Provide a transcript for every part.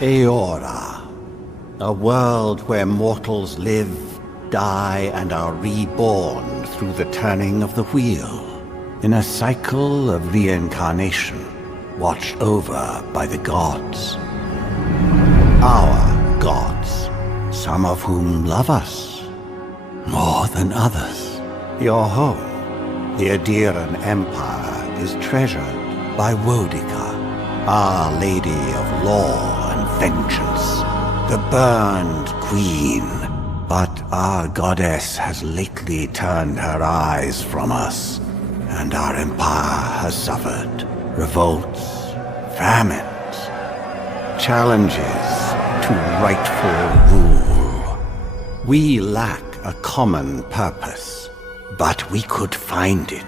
Eora, a world where mortals live, die, and are reborn through the turning of the wheel, in a cycle of reincarnation, watched over by the gods. Our gods, some of whom love us more than others. Your home, the Adiran Empire, is treasured by Wodica, Our Lady of Law and Vengeance, the Burned Queen. But our goddess has lately turned her eyes from us, and our empire has suffered revolts, famines, challenges to rightful rule. We lack a common purpose, but we could find it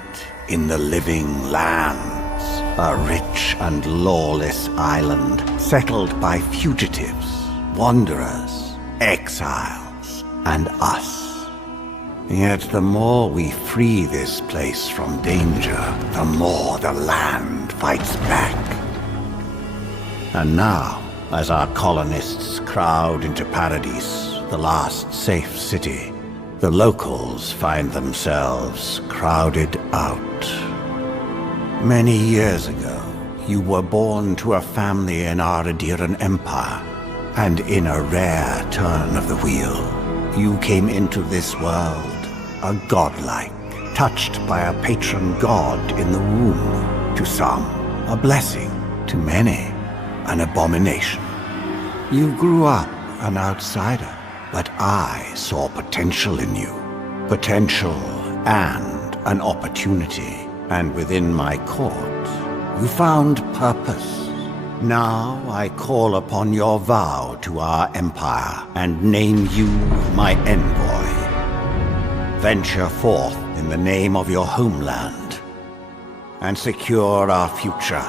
in the living lands, a rich and lawless island settled by fugitives, wanderers, exiles, and us. Yet the more we free this place from danger, the more the land fights back. And now, as our colonists crowd into Paradise, the last safe city, the locals find themselves crowded out. Many years ago, you were born to a family in our Adiran Empire, and in a rare turn of the wheel, you came into this world a godlike, touched by a patron god in the womb. To some, a blessing. To many, an abomination. You grew up an outsider, but I saw potential in you. Potential and an opportunity. And within my court, you found purpose. Now I call upon your vow to our empire and name you my envoy. Venture forth in the name of your homeland and secure our future.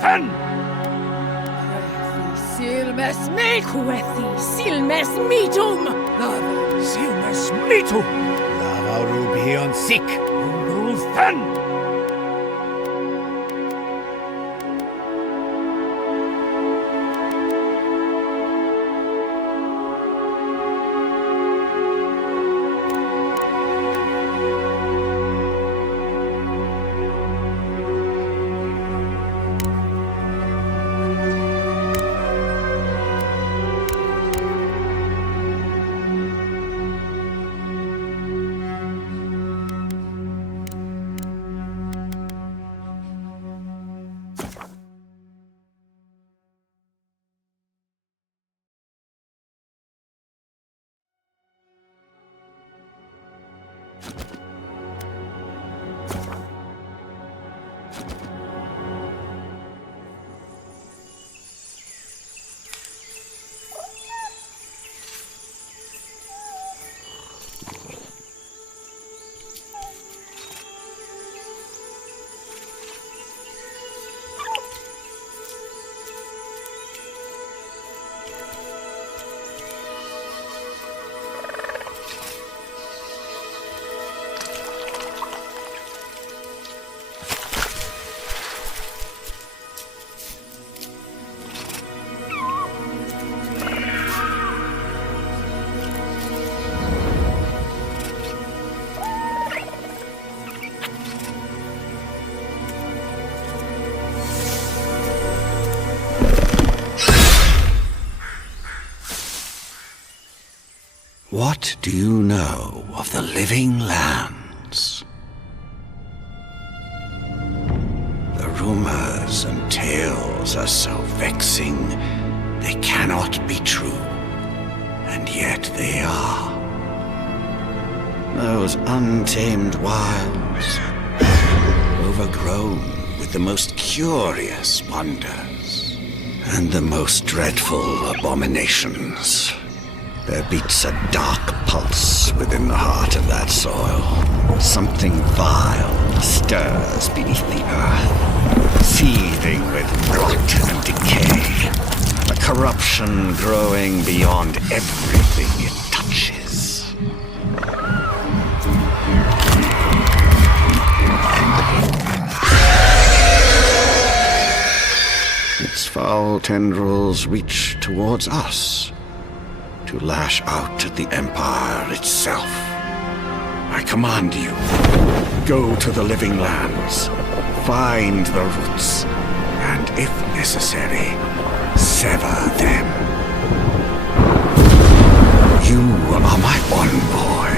fen! Silmes me kuethi, silmes mitum! Silmes mitu! Lavarubion sik! Undul fen! What do you know of the living lands? The rumors and tales are so vexing, they cannot be true, and yet they are. Those untamed wilds, overgrown with the most curious wonders and the most dreadful abominations. There beats a dark pulse within the heart of that soil. Something vile stirs beneath the earth, seething with rot and decay. A corruption growing beyond everything it touches. Its foul tendrils reach towards us, to lash out at the Empire itself. I command you, go to the living lands, find the roots, and if necessary, sever them. You are my one boy.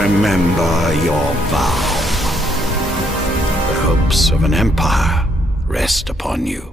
Remember your vow. The hopes of an empire rest upon you.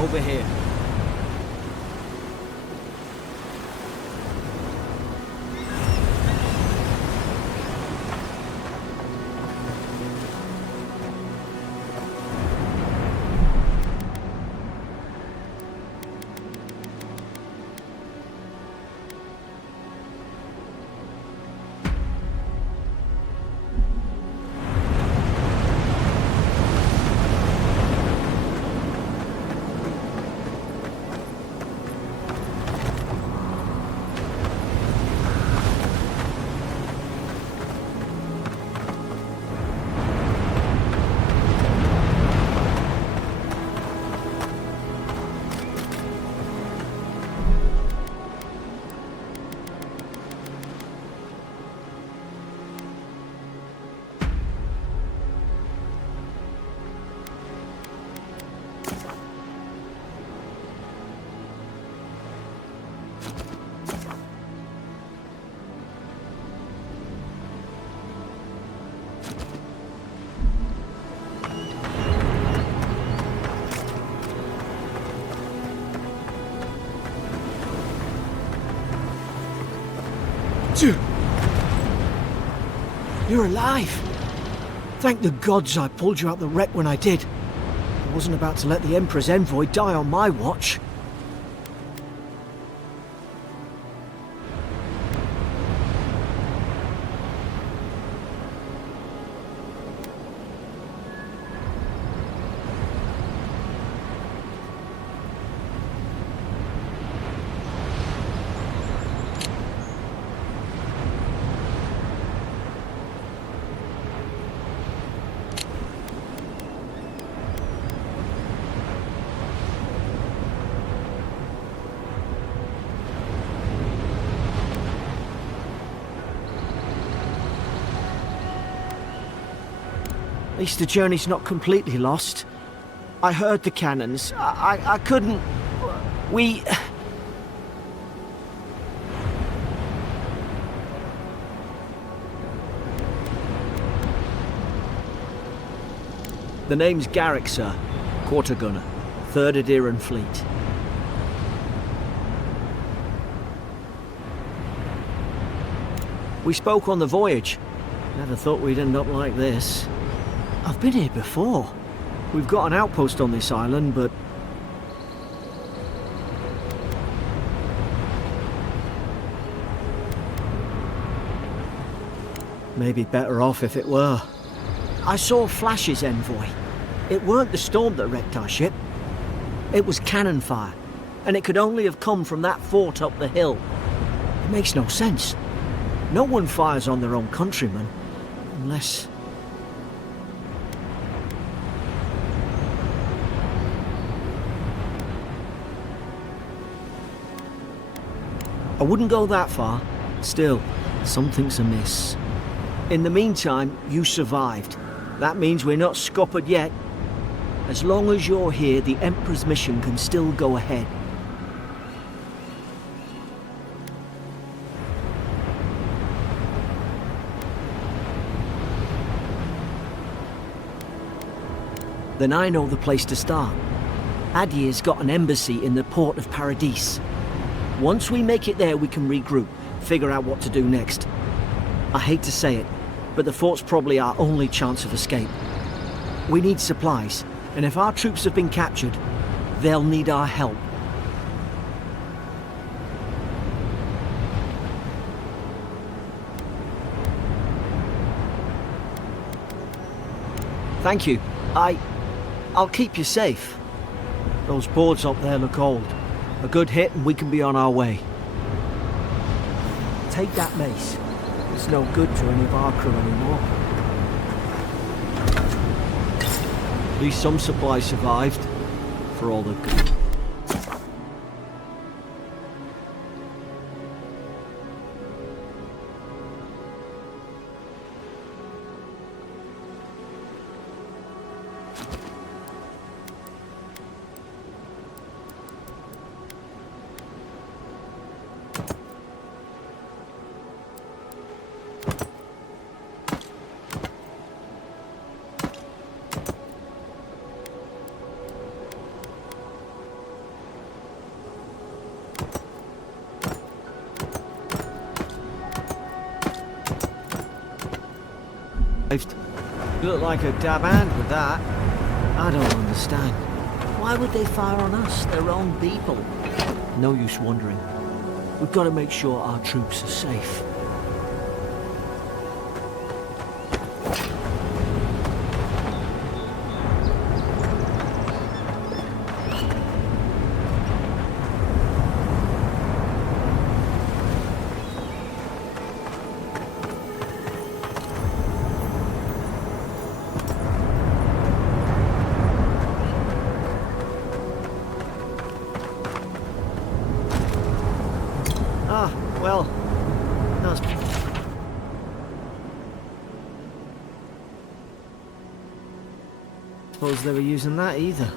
Over here. You're alive! Thank the gods I pulled you out the wreck when I did. I wasn't about to let the Emperor's envoy die on my watch. At least the journey's not completely lost. I heard the cannons. I couldn't... We... The name's Garrick, sir. Quarter gunner. 3rd Adheran Fleet. We spoke on the voyage. Never thought we'd end up like this. I've been here before. We've got an outpost on this island, but... Maybe better off if it were. I saw Flash's envoy. It weren't the storm that wrecked our ship. It was cannon fire, and it could only have come from that fort up the hill. It makes no sense. No one fires on their own countrymen, unless... I wouldn't go that far. Still, something's amiss. In the meantime, you survived. That means we're not scuppered yet. As long as you're here, the Emperor's mission can still go ahead. Then I know the place to start. Adir's got an embassy in the port of Paradis. Once we make it there, we can regroup, figure out what to do next. I hate to say it, but the fort's probably our only chance of escape. We need supplies, and if our troops have been captured, they'll need our help. Thank you. I'll keep you safe. Those boards up there look old. A good hit and we can be on our way. Take that mace. It's no good to any of our crew anymore. At least some supplies survived. For all the good. You look like a dab hand with that. I don't understand. Why would they fire on us, their own people? No use wondering. We've got to make sure our troops are safe. Well, that's... Suppose they were using that either.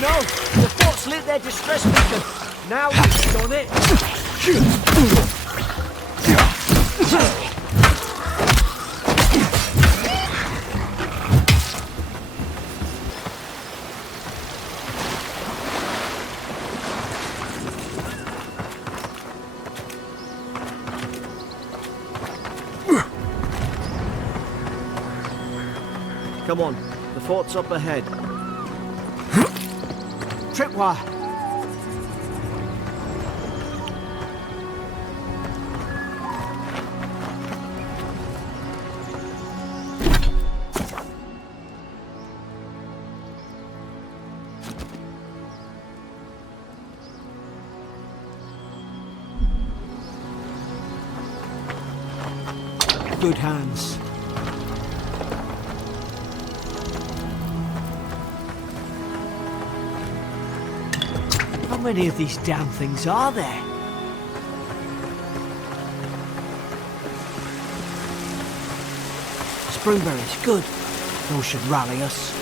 No! The fort's lit their distress beacon! Now we've done it! Come on, the fort's up ahead. Tripwire! Good hands. How many of these damn things are there? Springberries, good. Those should rally us.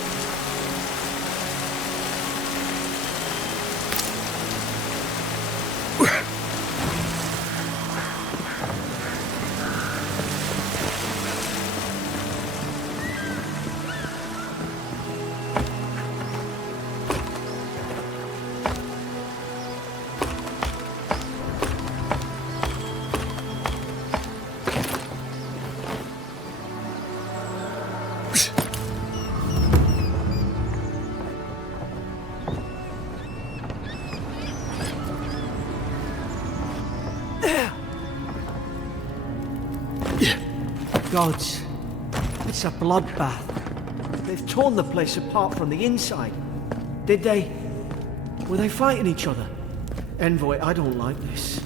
gods. It's a bloodbath. They've torn the place apart from the inside. Did they... Were they fighting each other? Envoy, I don't like this.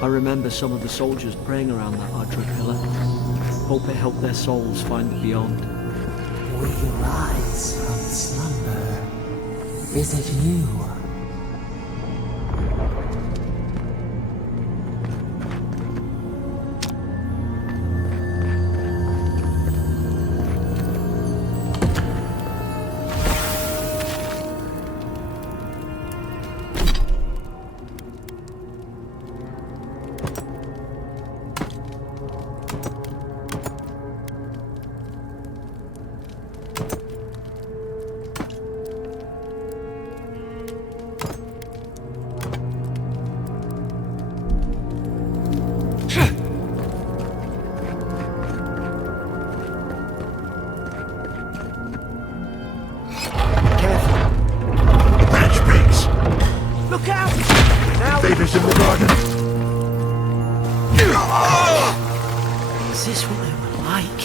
I remember some of the soldiers praying around that archery pillar. Hope it helped their souls find the beyond. We rise from slumber. Is it you? Babies in the garden. Is this what they were like?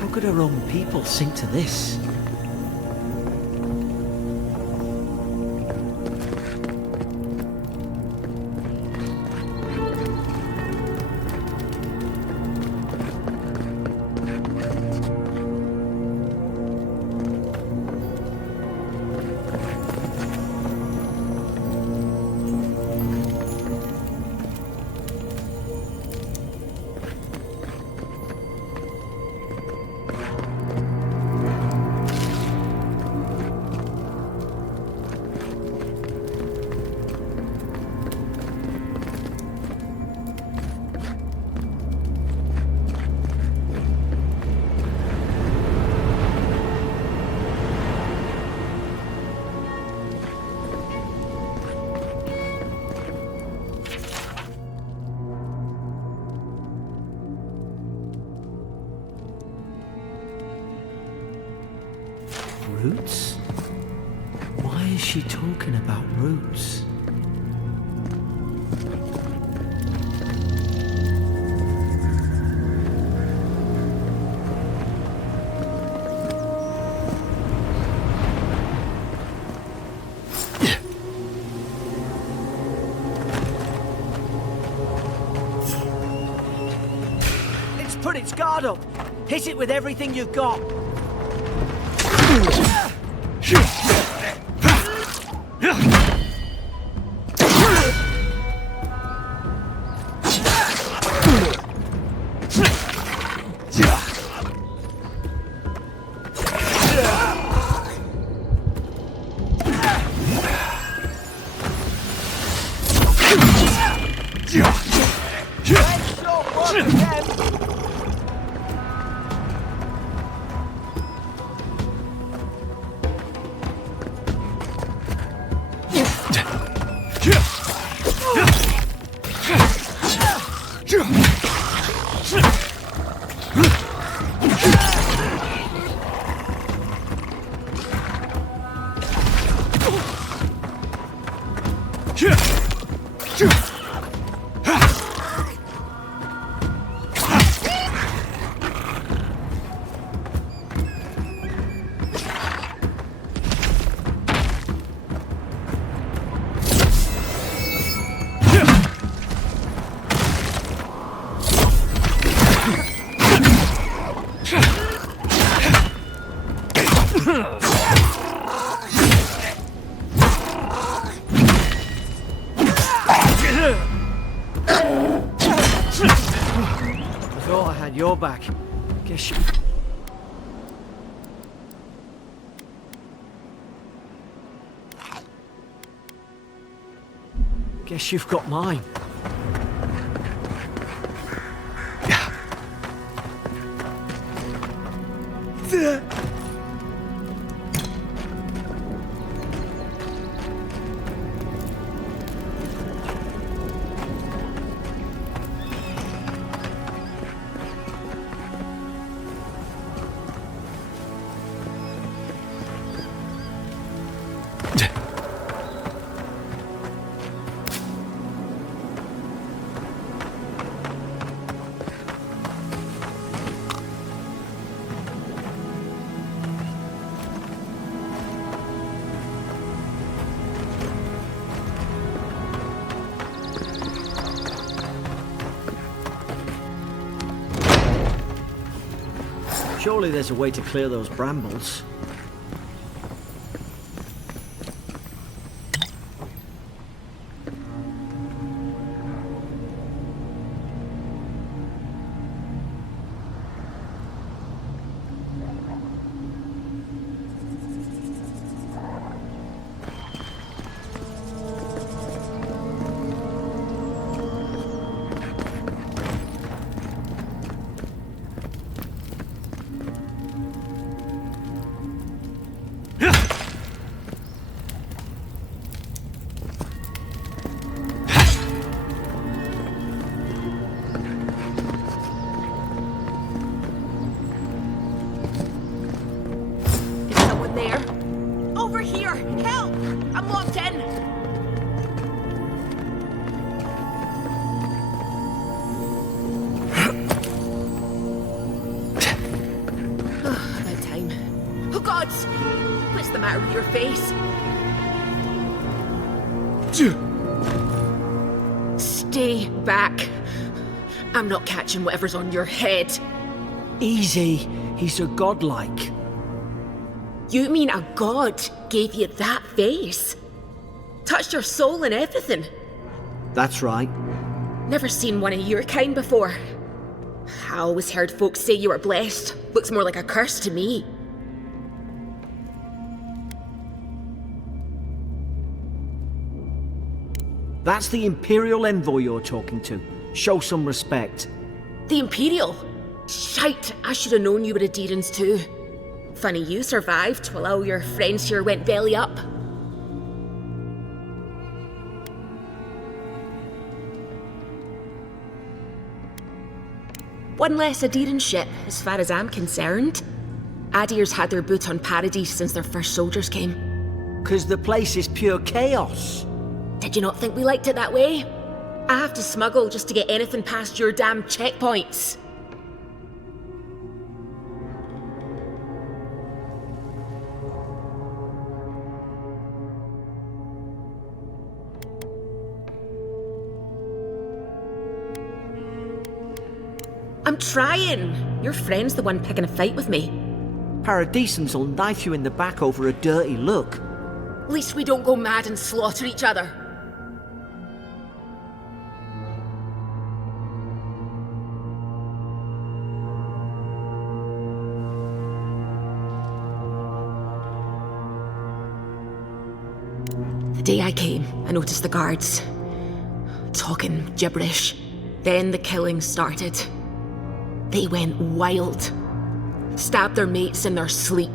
How could our own people sink to this? Roots? Why is she talking about roots? Put its guard up! Hit it with everything you've got! Your back. Guess you... Guess you've got mine. Surely there's a way to clear those brambles. Stay back. I'm not catching whatever's on your head. Easy. He's a godlike. You mean a god gave you that face? Touched your soul and everything? That's right. Never seen one of your kind before. I always heard folks say you were blessed. Looks more like a curse to me. That's the Imperial envoy you're talking to. Show some respect. The Imperial? Shite, I should have known you were a Deerans too. Funny you survived while all your friends here went belly up. One less Aderan ship, as far as I'm concerned. Adir's had their boot on Paradise since their first soldiers came. 'Cause the place is pure chaos. Did you not think we liked it that way? I have to smuggle just to get anything past your damn checkpoints. I'm trying. Your friend's the one picking a fight with me. Paradisans will knife you in the back over a dirty look. At least we don't go mad and slaughter each other. The day I came, I noticed the guards talking gibberish. Then the killing started. They went wild. Stabbed their mates in their sleep.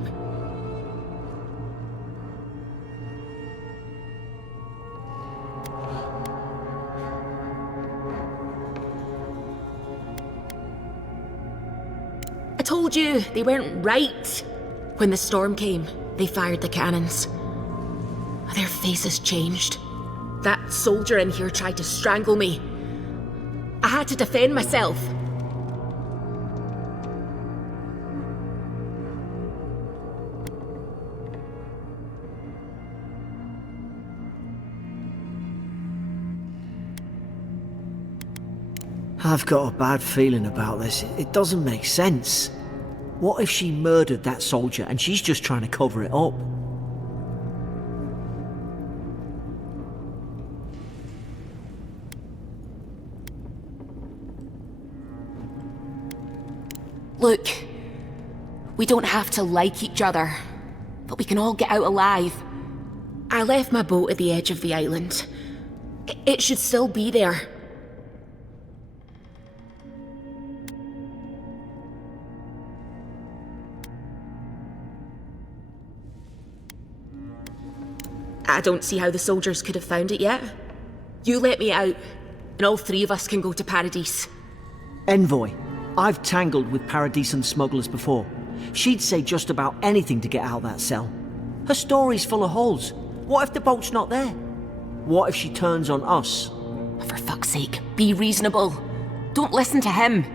I told you, they weren't right. When the storm came, they fired the cannons. Their faces changed. That soldier in here tried to strangle me. I had to defend myself. I've got a bad feeling about this. It doesn't make sense. What if she murdered that soldier and she's just trying to cover it up? Look, we don't have to like each other, but we can all get out alive. I left my boat at the edge of the island. It should still be there. I don't see how the soldiers could have found it yet. You let me out, and all three of us can go to Paradise. Envoy, I've tangled with Paradisan smugglers before. She'd say just about anything to get out of that cell. Her story's full of holes. What if the boat's not there? What if she turns on us? For fuck's sake, be reasonable. Don't listen to him.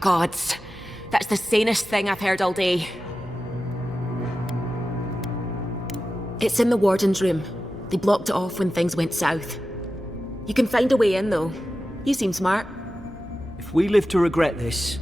Gods, that's the sanest thing I've heard all day. It's in the warden's room. They blocked it off when things went south. You can find a way in, though. You seem smart. If we live to regret this...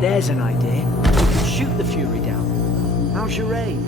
There's an idea. We could shoot the Fury down. How's your aim?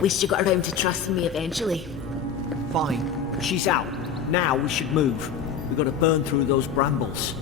At least you got around to trusting me eventually. Fine. She's out. Now we should move. We've got to burn through those brambles.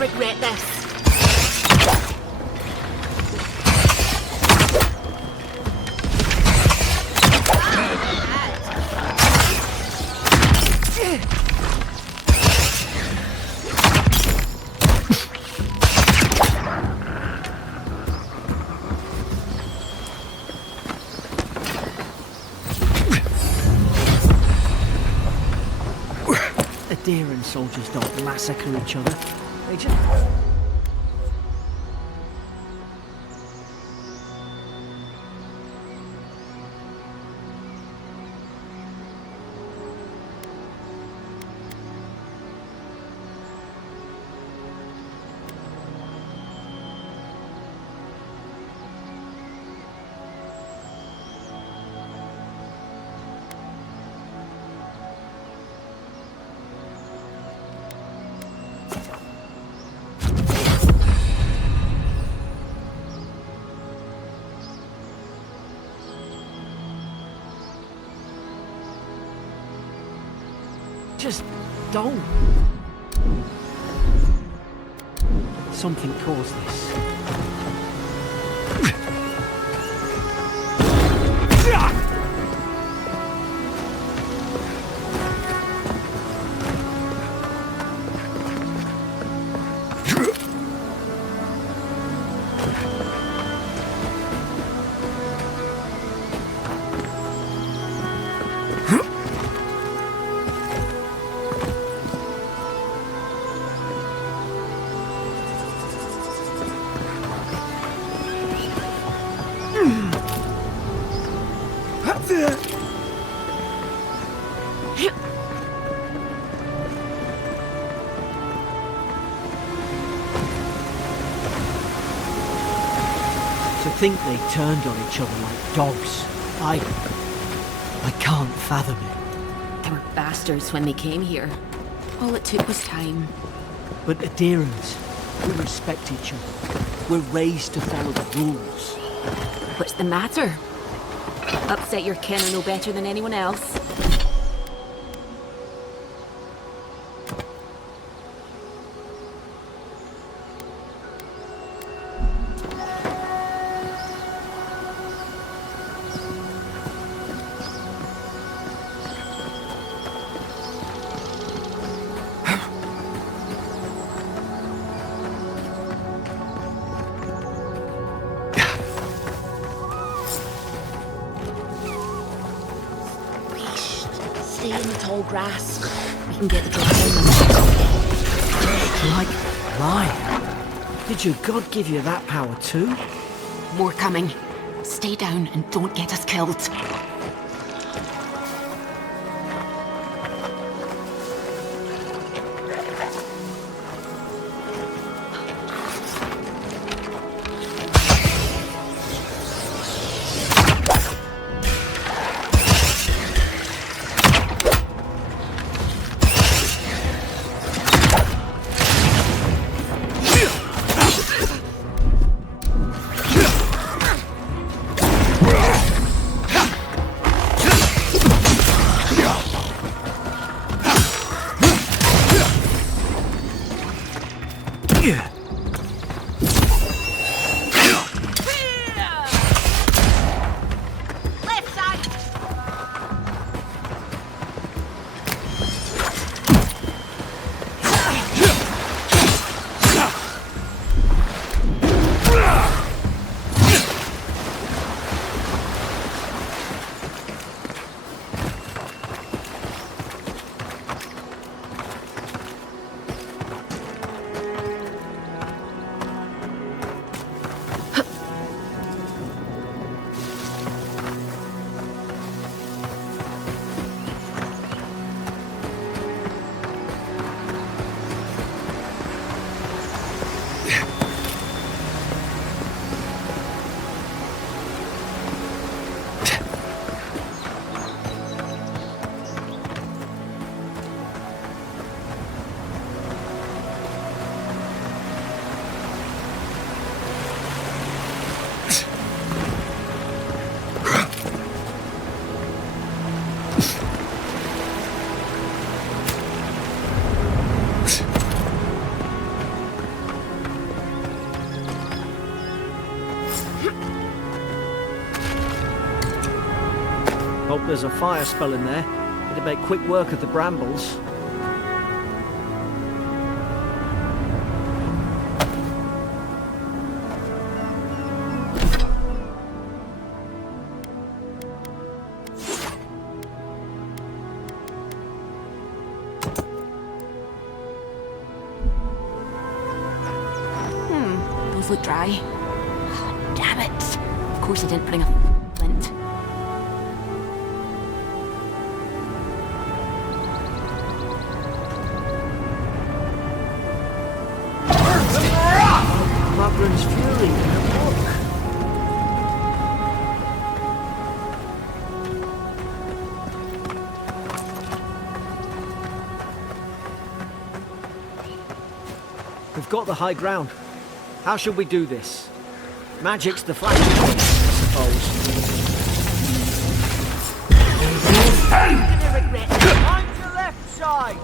Regret this. Adherent soldiers don't massacre each other. They just... Just don't. Something caused this. To think they turned on each other like dogs. I can't fathom it. They were bastards when they came here. All it took was time. But adherents, we respect each other. We're raised to follow the rules. What's the matter? Upset your kin are no better than anyone else. Stay in the tall grass. We can get the job done. Like mine. Did your god give you that power too? More coming. Stay down and don't get us killed. Hope there's a fire spell in there. It'd make quick work of the brambles. Those look dry. Damn it. Of course I didn't bring a flint. Mabran's fury. Look. We've got the high ground. How should we do this? Magic's the flash, I suppose. Gonna regret it. On your left side!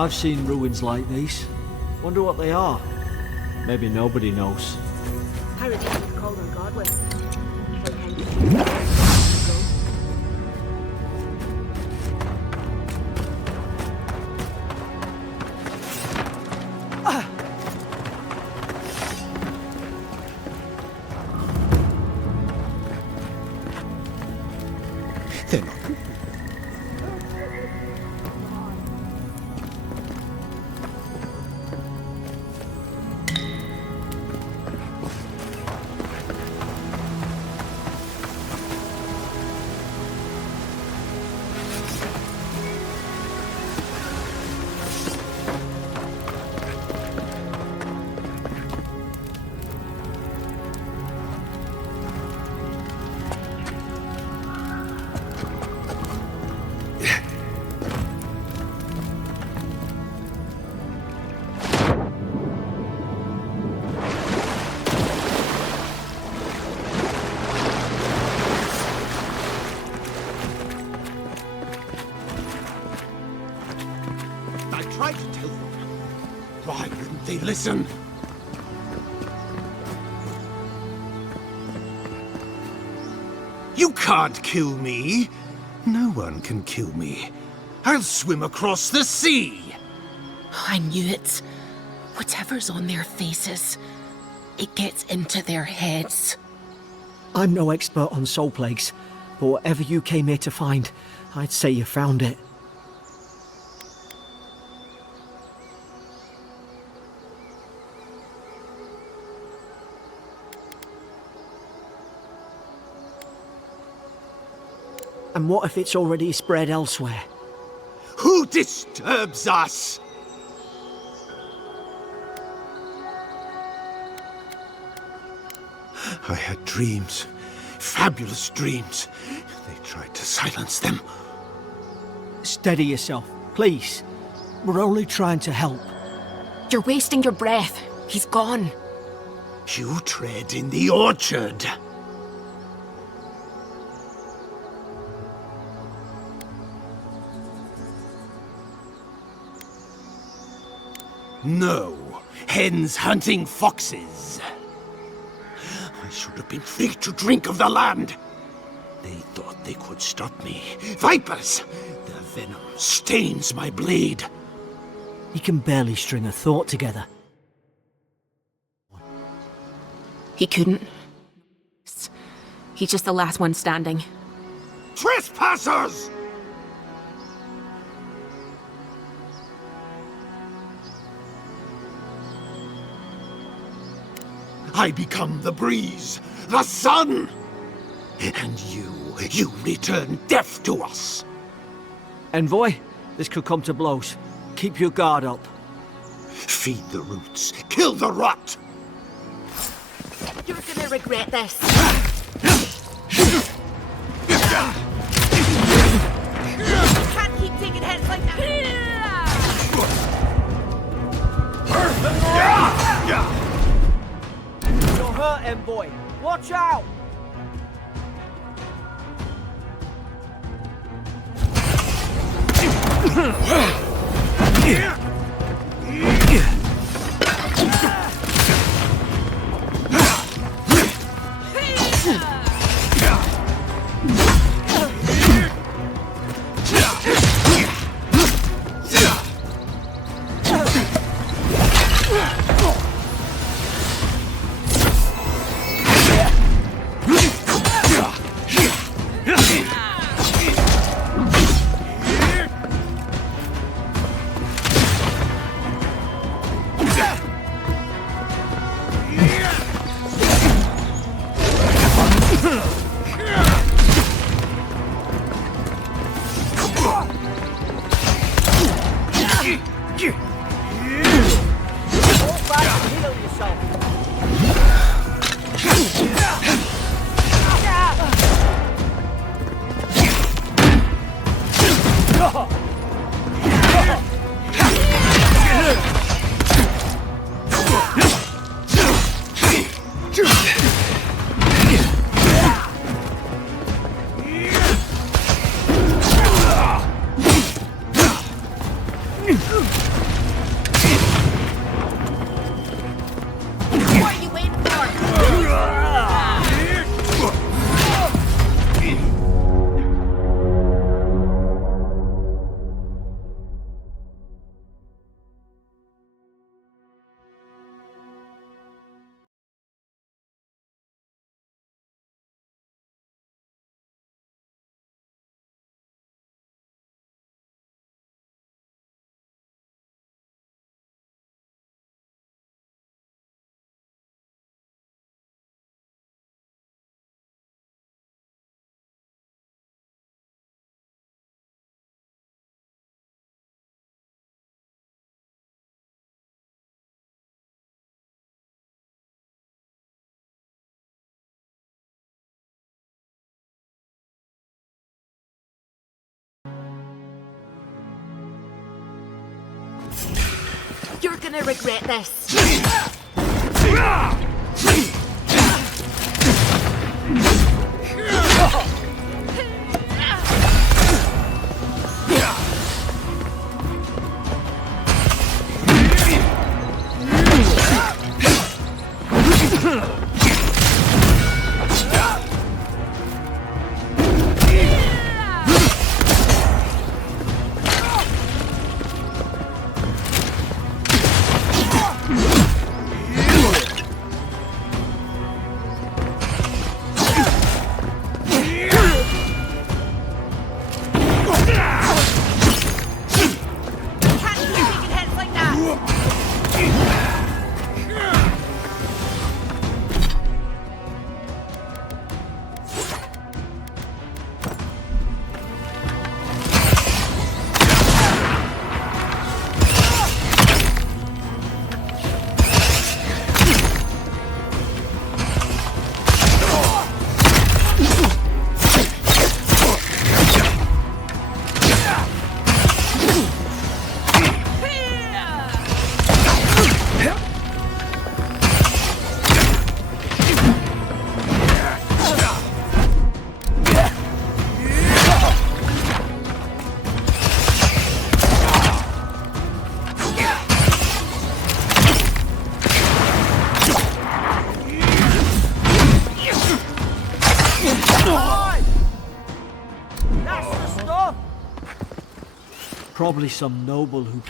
I've seen ruins like these. Wonder what they are. Maybe nobody knows. Paradise is called ungodly. They're not. Tried to tell them. Why wouldn't they listen? You can't kill me. No one can kill me. I'll swim across the sea. I knew it. Whatever's on their faces, it gets into their heads. I'm no expert on soul plagues, but whatever you came here to find, I'd say you found it. And what if it's already spread elsewhere? Who disturbs us? I had dreams. Fabulous dreams. They tried to silence them. Steady yourself, please. We're only trying to help. You're wasting your breath. He's gone. You tread in the orchard. No. Hens hunting foxes. I should have been free to drink of the land. They thought they could stop me. Vipers! Their venom stains my blade. He can barely string a thought together. He couldn't. He's just the last one standing. Trespassers! I become the breeze, the sun! And you return death to us! Envoy, this could come to blows. Keep your guard up. Feed the roots, kill the rot! You're gonna regret this. Can't keep taking hits like that. You're hurt, Envoy. Watch out! What are you waiting for? You're gonna regret this. Probably some noble who...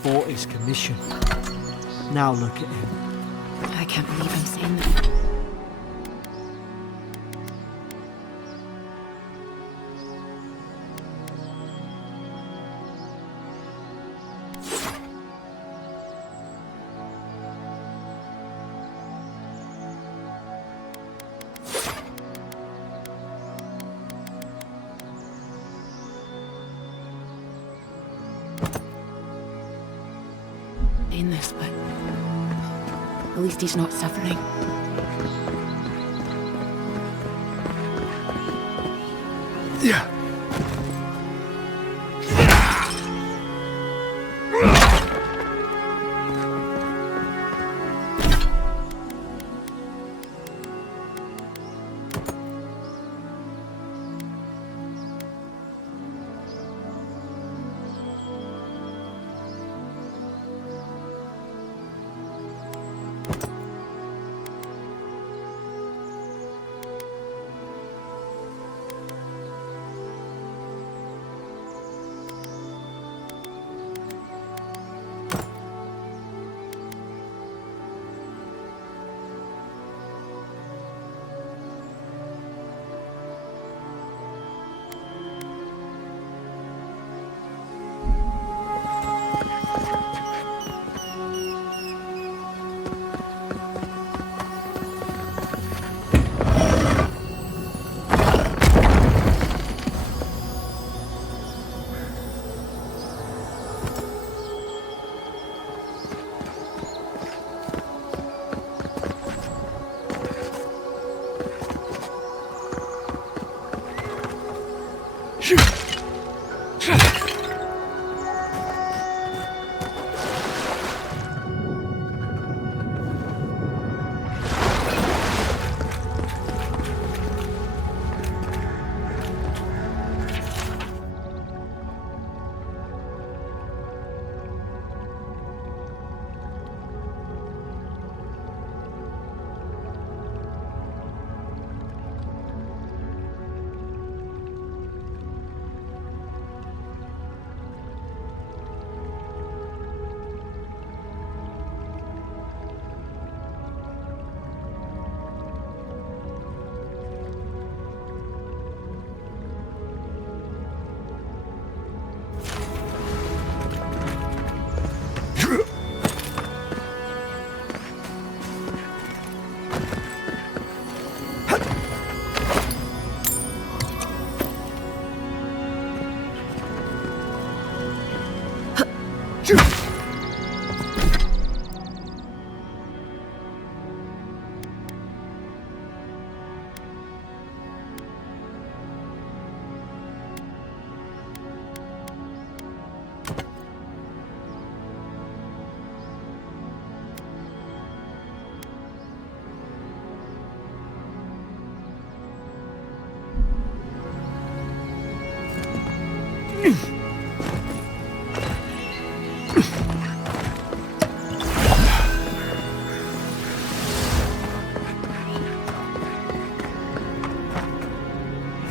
fought his commission. Now look at him. I can't believe I'm saying that. In this, but at least he's not suffering. Yeah.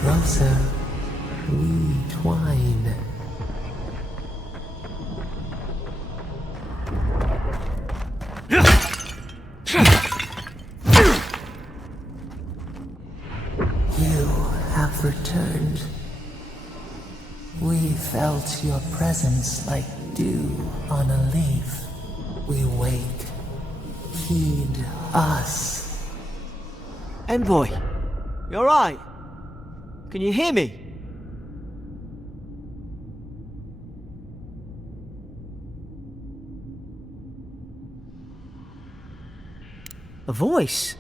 Closer, we twine. You have returned. We felt your presence like dew on a leaf. We wait. Heed us. Envoy, you alright? Can you hear me? A voice?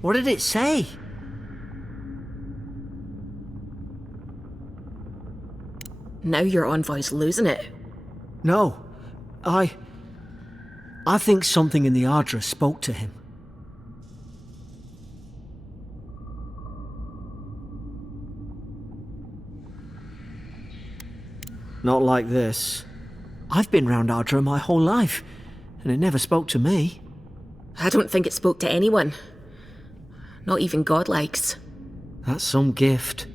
What did it say? Now your envoy's losing it. No, I think something in the Ardra spoke to him. Not like this. I've been round Ardra my whole life. And it never spoke to me. I don't think it spoke to anyone. Not even godlikes. That's some gift.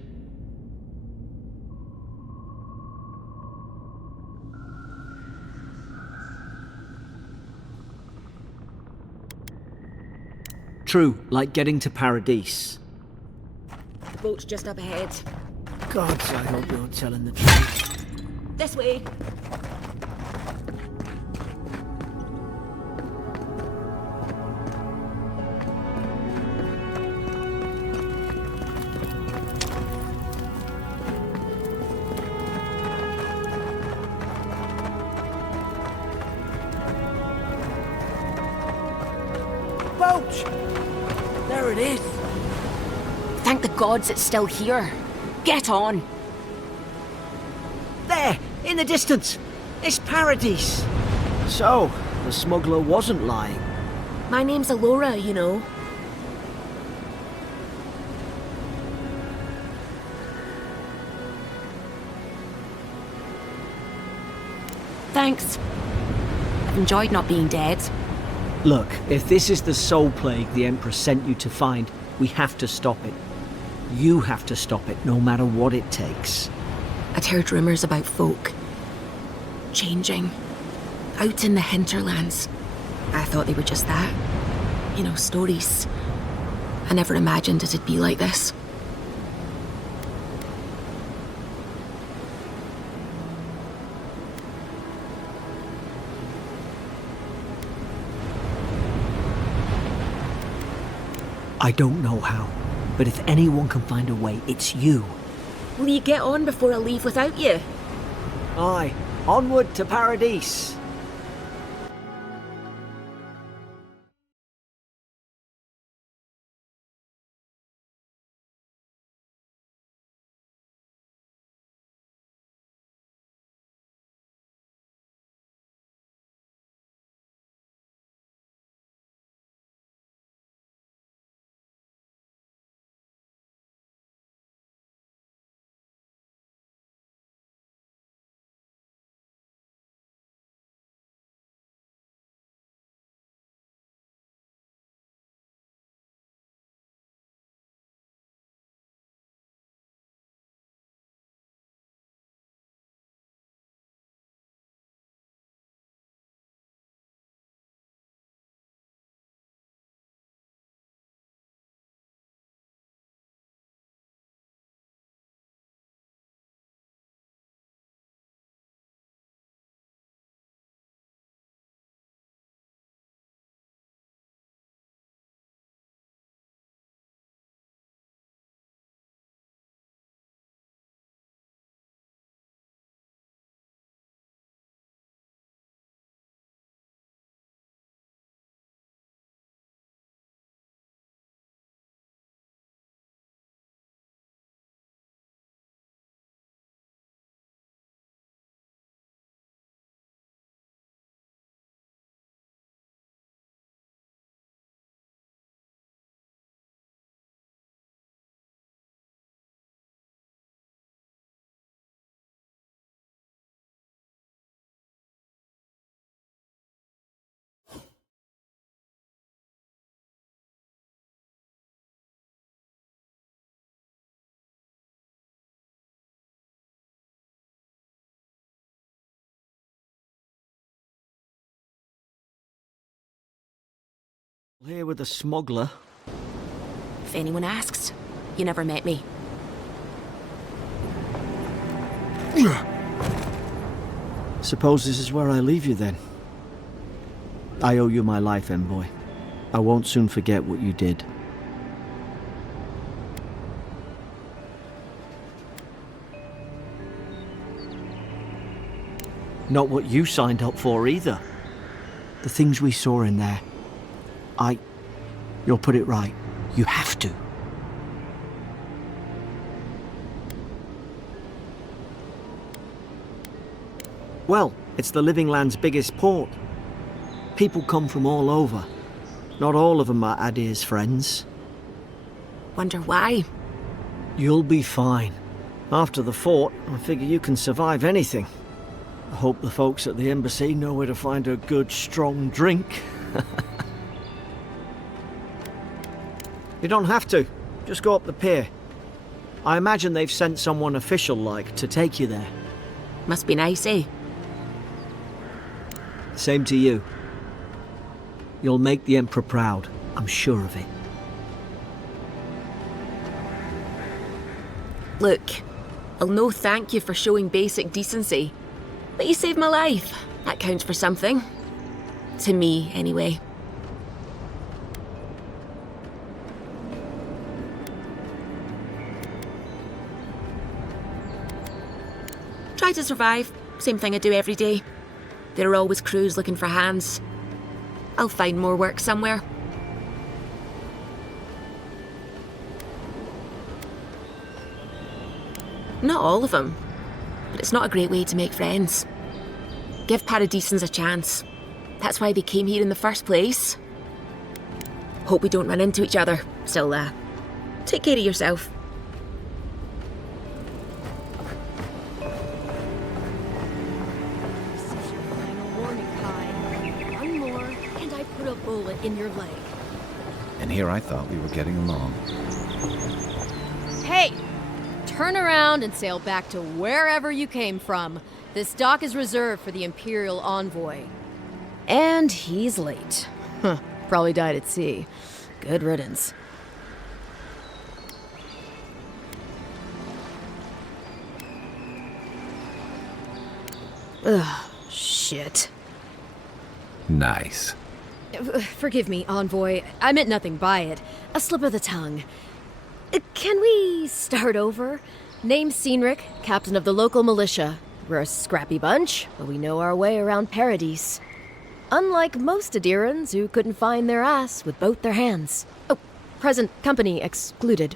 True, like getting to Paradise. Boat's just up ahead. Gods, I hope you're telling the truth. This way. Boat! There it is. Thank the gods it's still here. Get on. There, in the distance. It's Paradise. So, the smuggler wasn't lying. My name's Alora, you know. Thanks. I've enjoyed not being dead. Look, if this is the soul plague the Empress sent you to find, we have to stop it. You have to stop it, no matter what it takes. I'd heard rumours about folk changing out in the hinterlands. I thought they were just that. You know, stories. I never imagined it'd be like this. I don't know how, but if anyone can find a way, it's you. Will you get on before I leave without you? Aye, onward to Paradise. Here with the smuggler. If anyone asks, you never met me. Suppose this is where I leave you then. I owe you my life, envoy. I won't soon forget what you did. Not what you signed up for either. The things we saw in there. You'll put it right. You have to. Well, it's the Living Land's biggest port. People come from all over. Not all of them are Adir's friends. Wonder why? You'll be fine. After the fort, I figure you can survive anything. I hope the folks at the embassy know where to find a good, strong drink. You don't have to. Just go up the pier. I imagine they've sent someone official-like to take you there. Must be nice, eh? Same to you. You'll make the Emperor proud. I'm sure of it. Look, I'll no thank you for showing basic decency. But you saved my life. That counts for something. To me, anyway. Try to survive. Same thing I do every day. There are always crews looking for hands. I'll find more work somewhere. Not all of them, but it's not a great way to make friends. Give Paradisans a chance. That's why they came here in the first place. Hope we don't run into each other. Still, take care of yourself. This is your final warning, Kai. One more, and I put a bullet in your leg. And here I thought we were getting along. Hey! Turn around and sail back to wherever you came from. This dock is reserved for the Imperial Envoy. And he's late. Huh, probably died at sea. Good riddance. Ugh, shit. Nice. Forgive me, Envoy. I meant nothing by it. A slip of the tongue. Can we start over? Name's Cynric, captain of the local militia. We're a scrappy bunch, but we know our way around Paradise. Unlike most Adirans who couldn't find their ass with both their hands. Oh, present company excluded.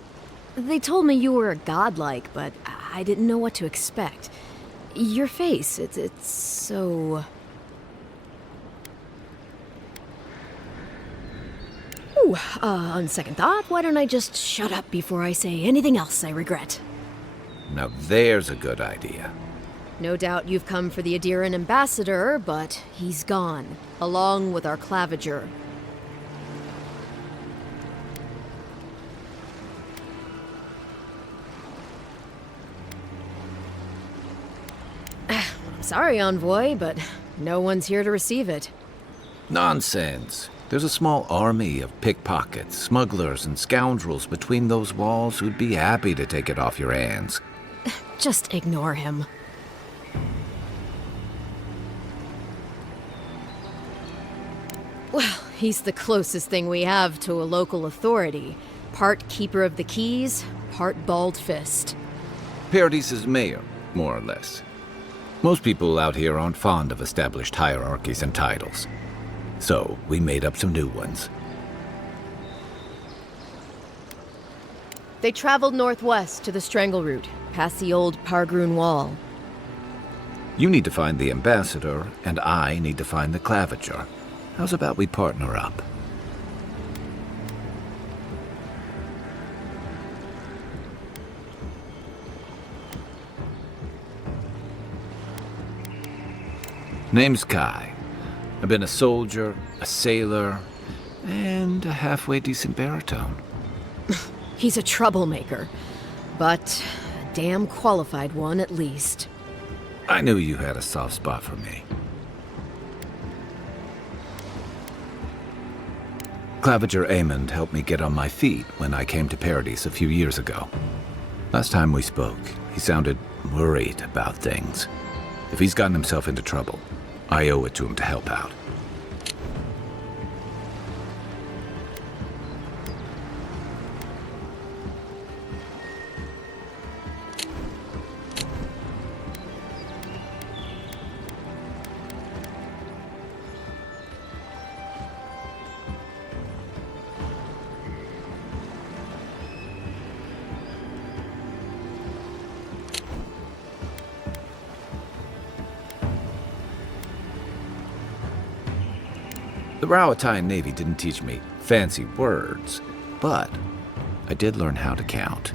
They told me you were godlike, but I didn't know what to expect. Your face, it's so... Ooh, on second thought, why don't I just shut up before I say anything else I regret? Now there's a good idea. No doubt you've come for the Adiran ambassador, but he's gone, along with our claviger. I'm sorry, Envoy, but no one's here to receive it. Nonsense. There's a small army of pickpockets, smugglers, and scoundrels between those walls who'd be happy to take it off your hands. Just ignore him. Well, he's the closest thing we have to a local authority. Part keeper of the keys, part bald fist. Paradise's mayor, more or less. Most people out here aren't fond of established hierarchies and titles. So, we made up some new ones. They traveled northwest to the Strangle Route, past the old Pargroon Wall. You need to find the ambassador, and I need to find the claviger. How's about we partner up? Name's Kai. I've been a soldier, a sailor, and a halfway decent baritone. He's a troublemaker, but a damn qualified one at least. I knew you had a soft spot for me. Claviger Aemond helped me get on my feet when I came to Paradise a few years ago. Last time we spoke, he sounded worried about things. If he's gotten himself into trouble, I owe it to him to help out. The Rowatine Navy didn't teach me fancy words, but I did learn how to count.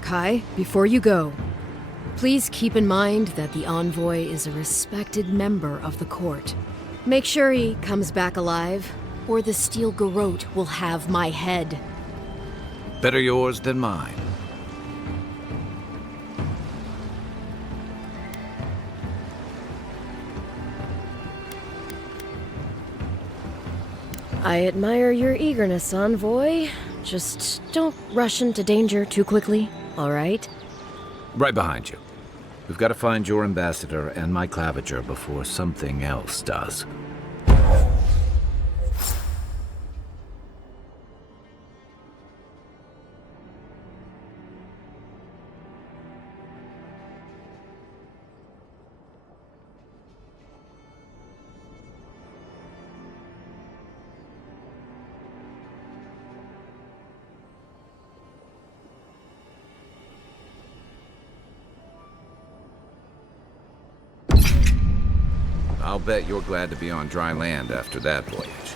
Kai, before you go, Please keep in mind that the envoy is a respected member of the court. Make sure he comes back alive, or the Steel Garrote will have my head. Better yours than mine. I admire your eagerness, envoy. Just don't rush into danger too quickly, all right? Right behind you. We've got to find your ambassador and my claviger before something else does. I'll bet you're glad to be on dry land after that voyage.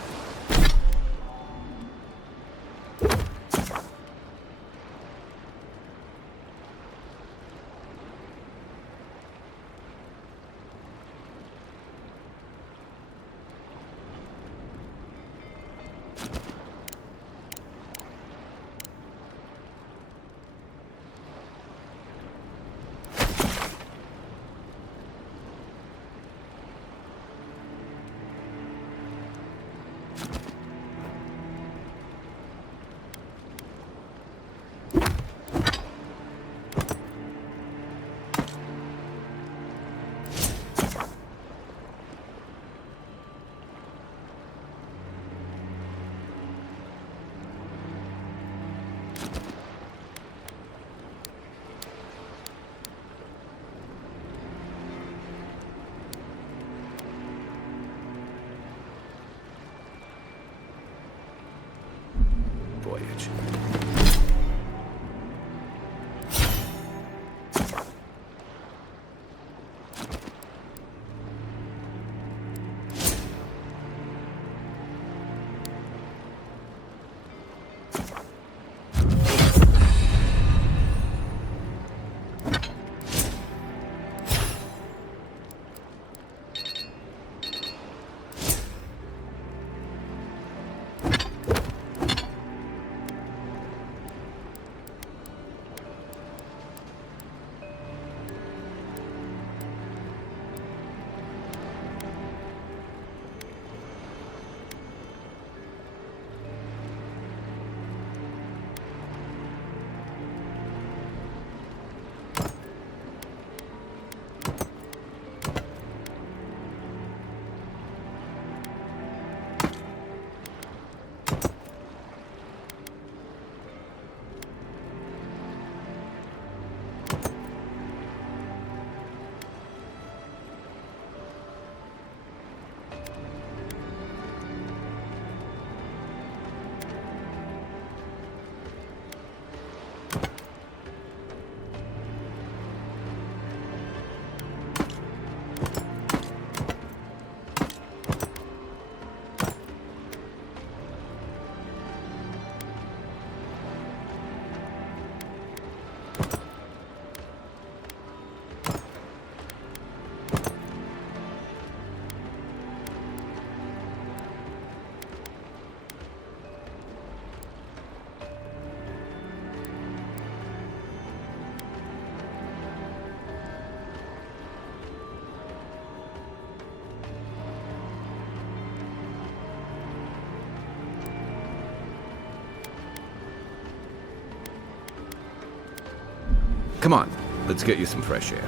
Voyage. Come on, let's get you some fresh air.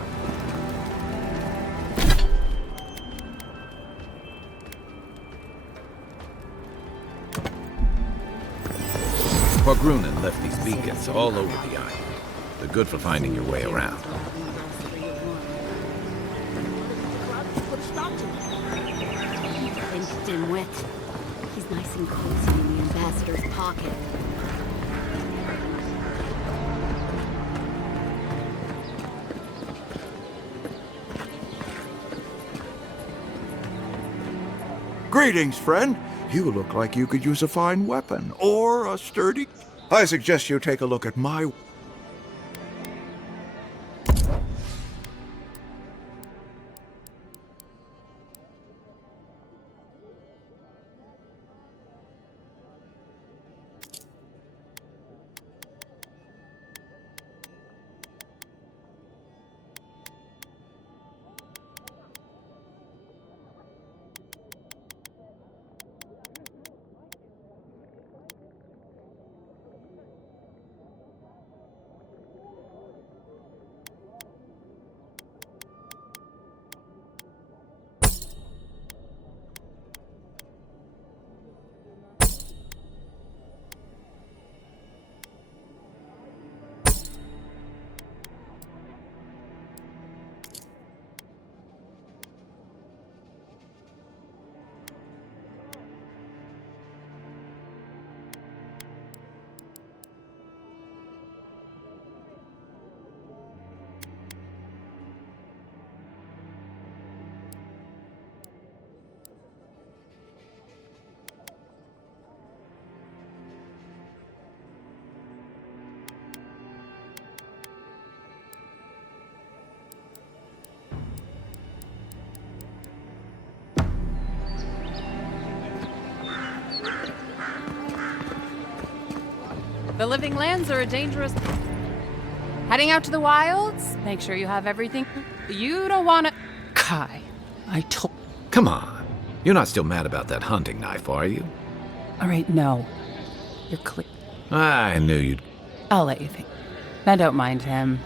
Grunin left these beacons all over the island. They're good for finding your way around. Thanks, dimwit. He's nice and cozy in the ambassador's pocket. Greetings, friend. You look like you could use a fine weapon, or a sturdy... I suggest you take a look at my... The living lands are a dangerous... Heading out to the wilds? Make sure you have everything. You don't want to... Kai, I told... Come on. You're not still mad about that hunting knife, are you? All right, no. You're clear. I knew you'd... I'll let you think. I don't mind him.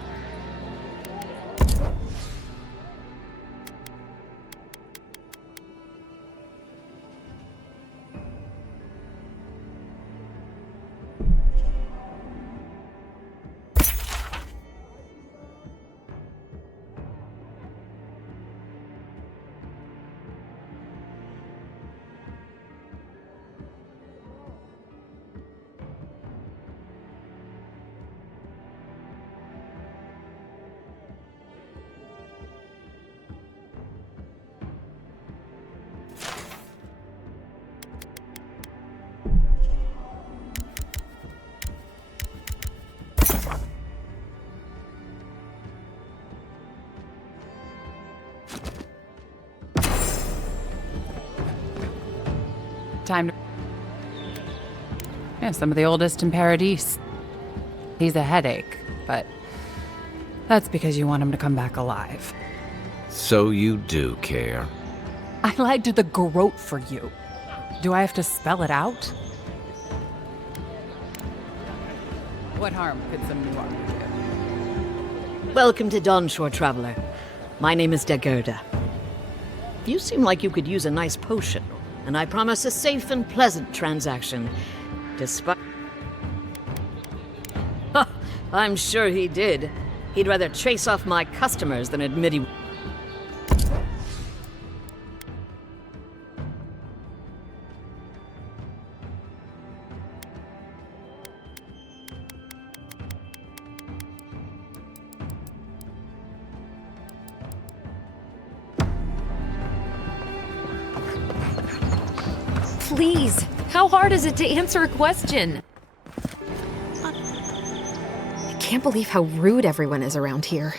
Time to... Yeah, some of the oldest in Paradise. He's a headache, but that's because you want him to come back alive. So you do care. I lied to the garrote for you. Do I have to spell it out? What harm could some new armor do? Welcome to Dawnshore, traveler. My name is Dagerda. You seem like you could use a nice potion, and I promise a safe and pleasant transaction. Despite... I'm sure he did. He'd rather chase off my customers than admit he... Please, how hard is it to answer a question? I can't believe how rude everyone is around here.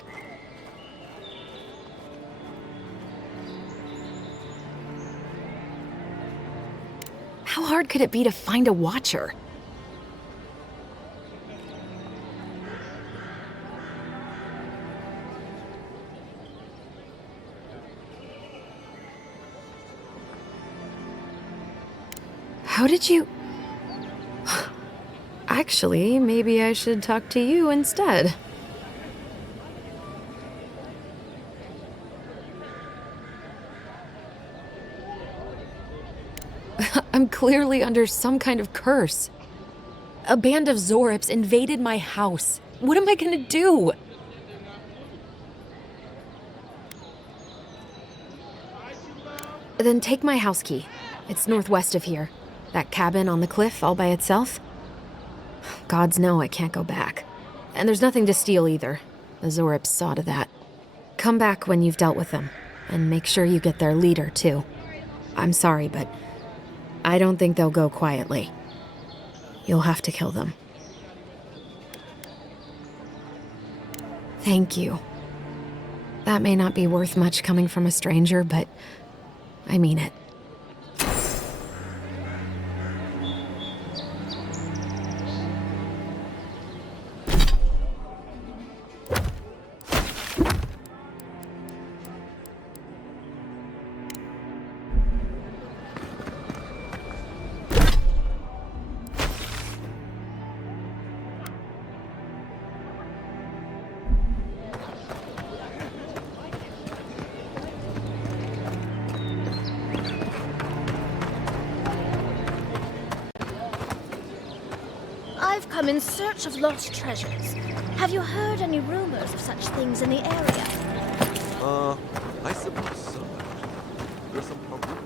How hard could it be to find a watcher? How did you... Actually, maybe I should talk to you instead. I'm clearly under some kind of curse. A band of Zorips invaded my house. What am I gonna do? Then take my house key. It's northwest of here. That cabin on the cliff all by itself. Gods know I can't go back. And there's nothing to steal either. The Zorips saw to that. Come back when you've dealt with them. And make sure you get their leader, too. I'm sorry, but I don't think they'll go quietly. You'll have to kill them. Thank you. That may not be worth much coming from a stranger, but I mean it. I've come in search of lost treasures. Have you heard any rumors of such things in the area? I suppose so. There's some problem.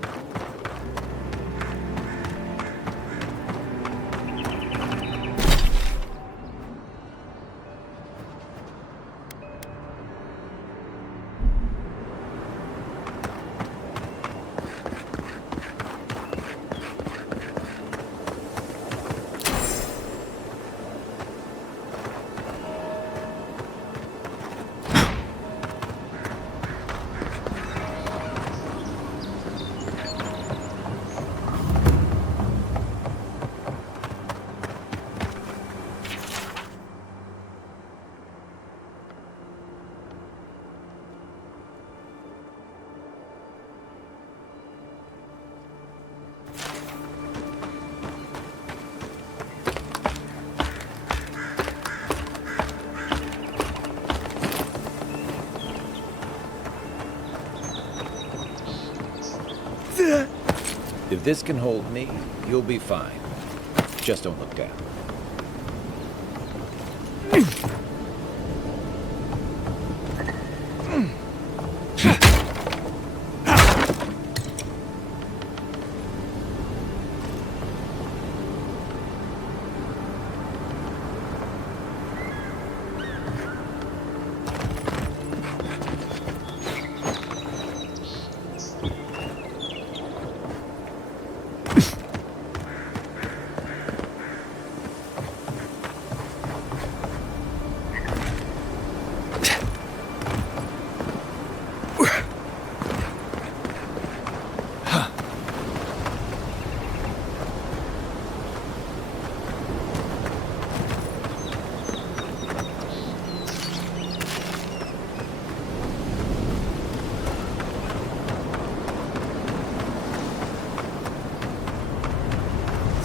If this can hold me, you'll be fine. Just don't look down.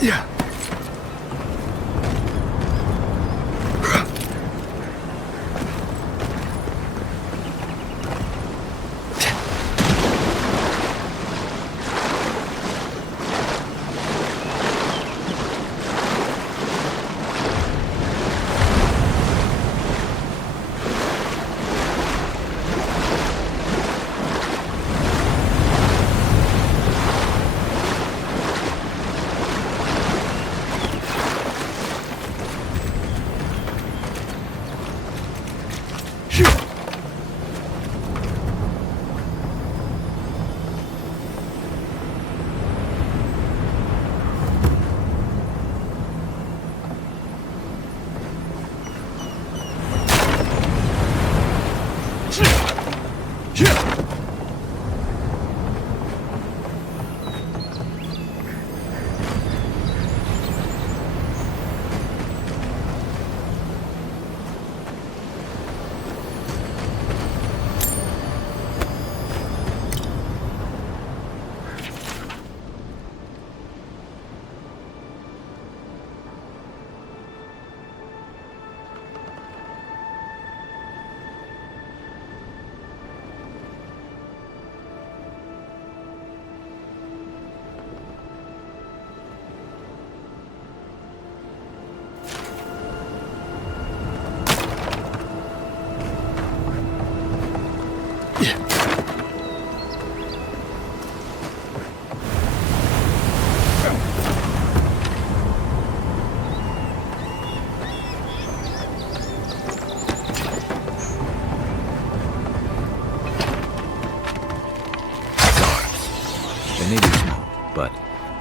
Yeah. They may be small, but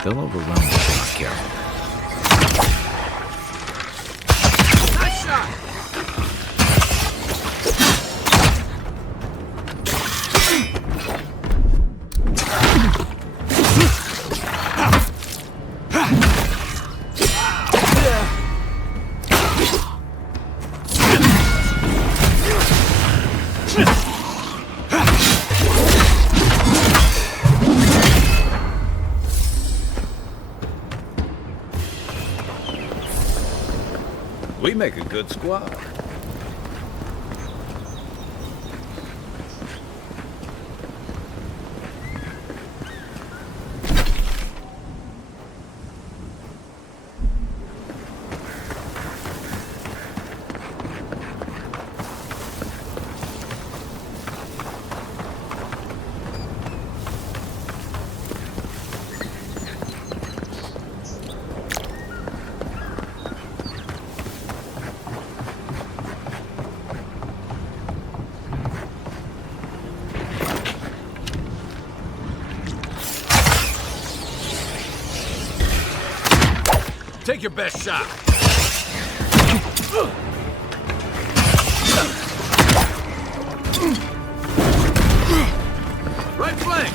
they'll overwhelm if we're not careful. Nice shot! We make a good squad. Take your best shot. Right flank.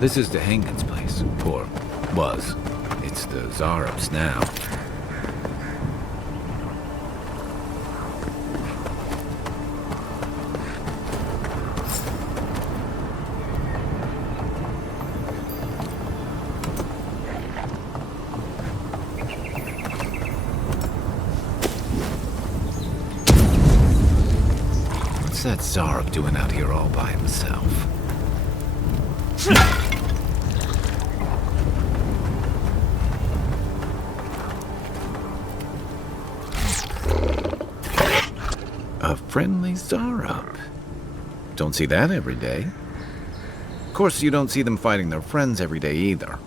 This is the Hagen's place, or was. It's the Zarub's now. What's that Zarub doing out here all by himself? A friendly Zarub. Don't see that every day. Of course, you don't see them fighting their friends every day either.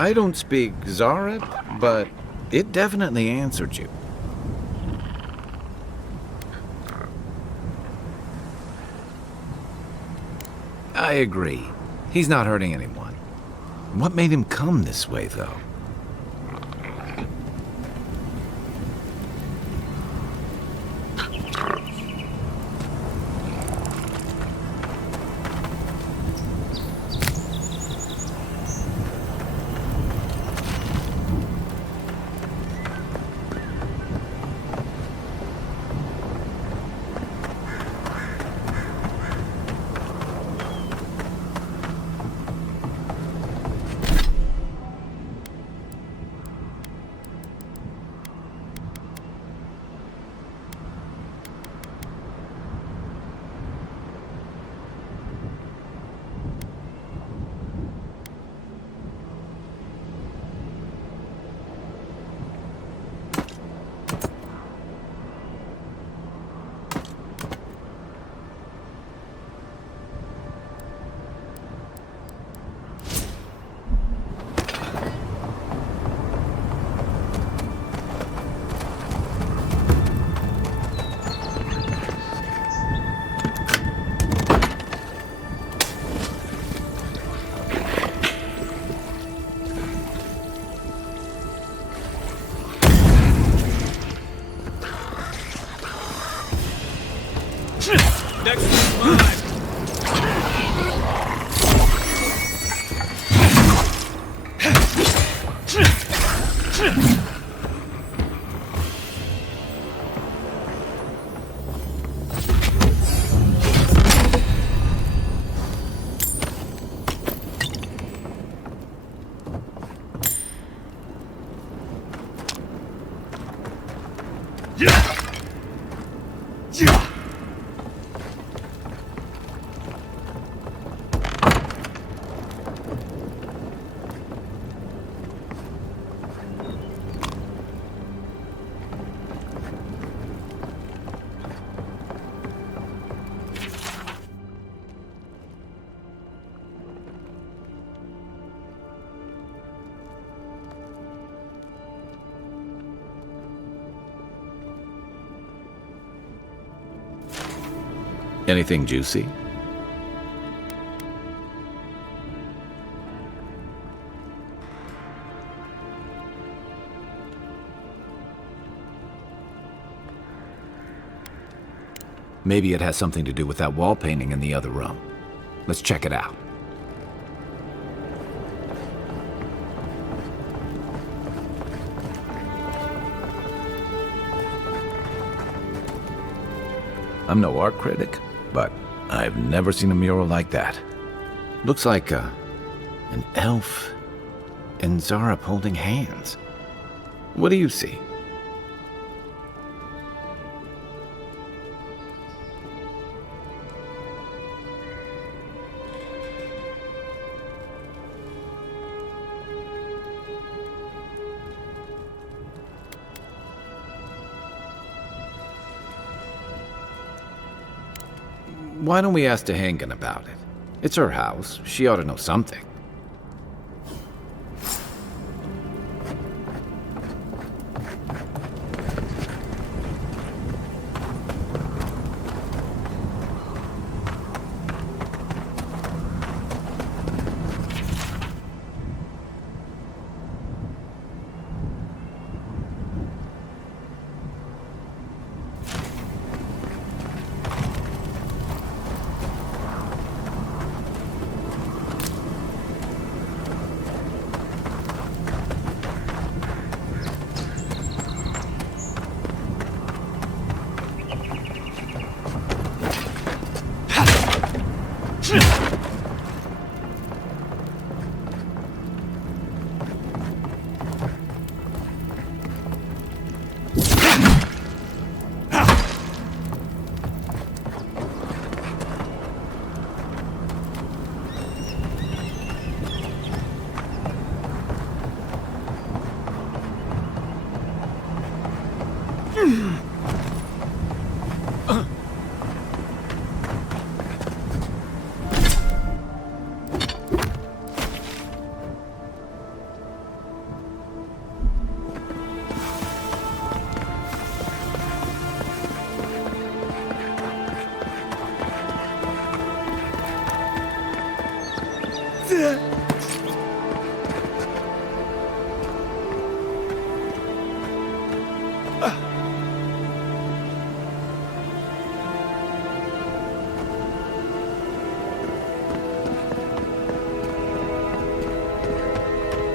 I don't speak Zarub, but it definitely answered you. I agree. He's not hurting anyone. What made him come this way, though? Next one's mine. Anything juicy? Maybe it has something to do with that wall painting in the other room. Let's check it out. I'm no art critic, but I've never seen a mural like that. Looks like an elf and Zarep holding hands. What do you see? Why don't we ask Tehangan about it? It's her house. She ought to know something.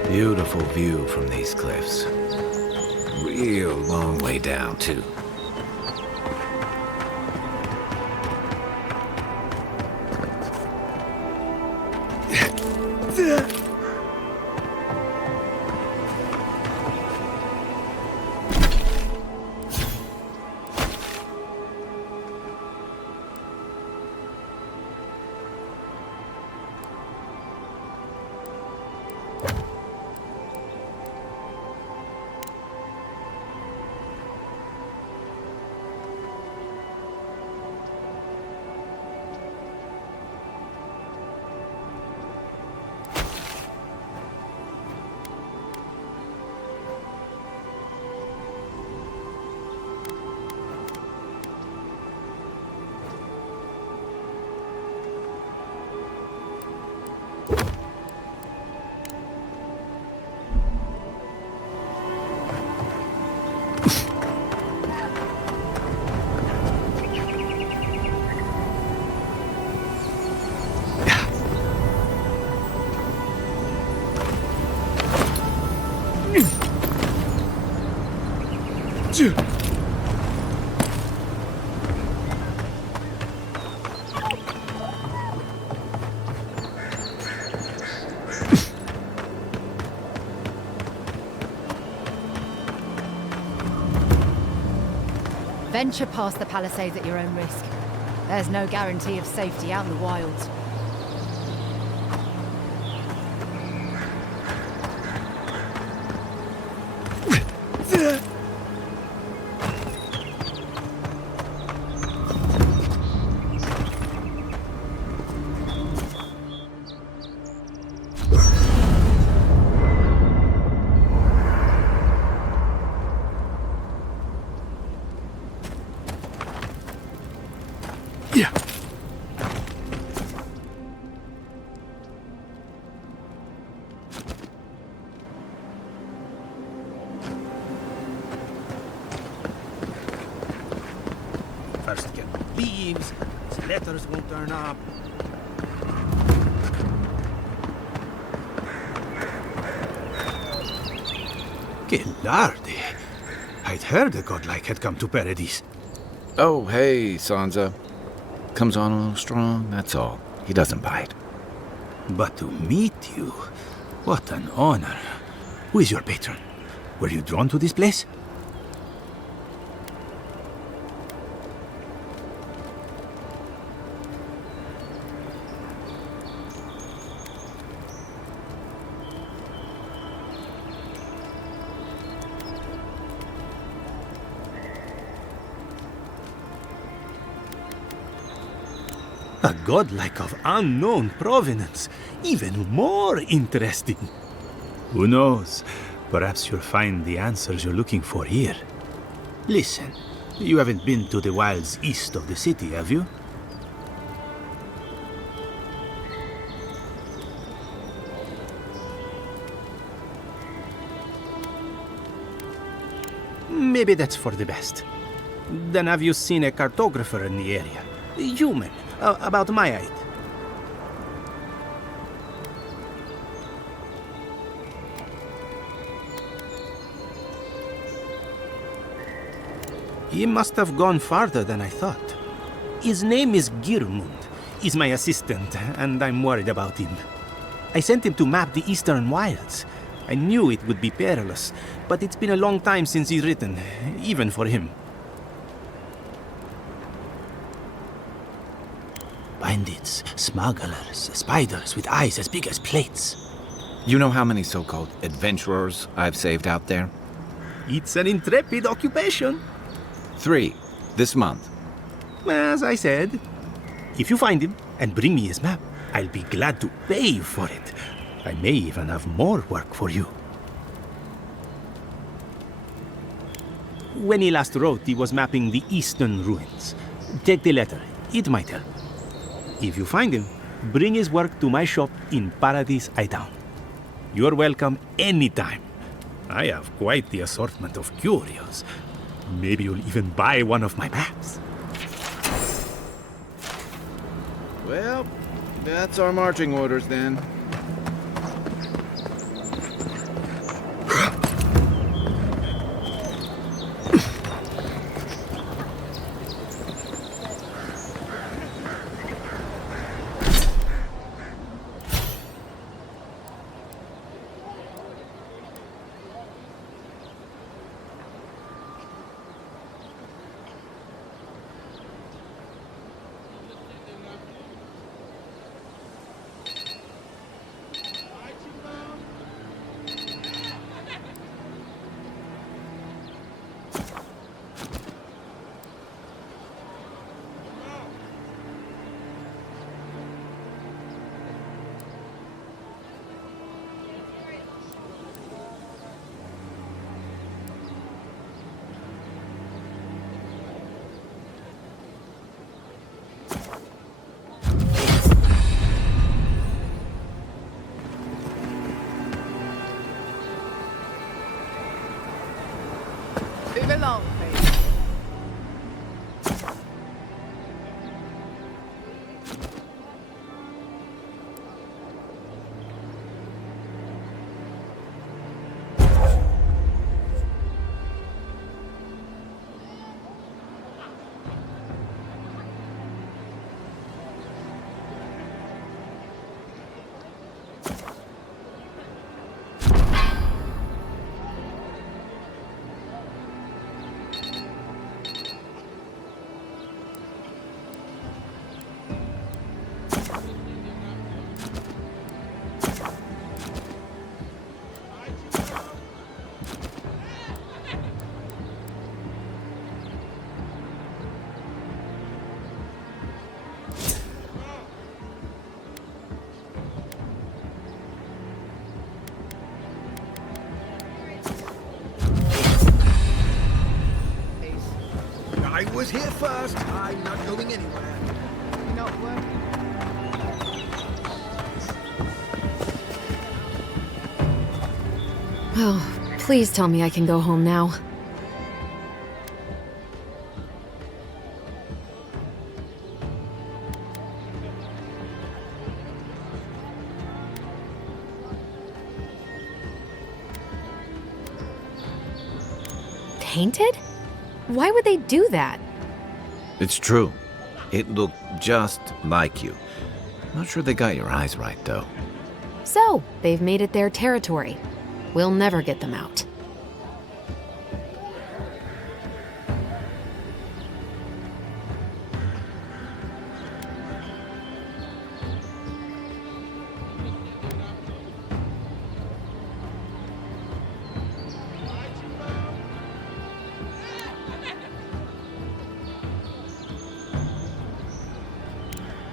Beautiful view from these cliffs. Real long way down, too. Venture past the palisades at your own risk. There's no guarantee of safety out in the wilds. Yeah. First get leaves, his letters won't turn up. Que lardy. I'd heard a godlike had come to Paradise. Oh, hey, Sansa. Comes on a little strong, that's all. He doesn't bite. But to meet you, what an honor. Who is your patron? Were you drawn to this place? A godlike of unknown provenance, even more interesting. Who knows? Perhaps you'll find the answers you're looking for here. Listen, you haven't been to the wilds east of the city, have you? Maybe that's for the best. Then have you seen a cartographer in the area? Human, about my height. He must have gone farther than I thought. His name is Girmund. He's my assistant, and I'm worried about him. I sent him to map the eastern wilds. I knew it would be perilous, but it's been a long time since he's written, even for him. Bandits, smugglers, spiders with eyes as big as plates. You know how many so-called adventurers I've saved out there? It's an intrepid occupation. 3, this month. As I said, if you find him and bring me his map, I'll be glad to pay you for it. I may even have more work for you. When he last wrote, he was mapping the eastern ruins. Take the letter, it might help. If you find him, bring his work to my shop in Paradise Town. You're welcome anytime. I have quite the assortment of curios. Maybe you'll even buy one of my maps. Well, that's our marching orders then. Move along, please. I was here first. I'm not going anywhere. You're not working. Oh, please tell me I can go home now. painted? Why would they do that? It's true. It looked just like you. Not sure they got your eyes right, though. So, they've made it their territory. We'll never get them out.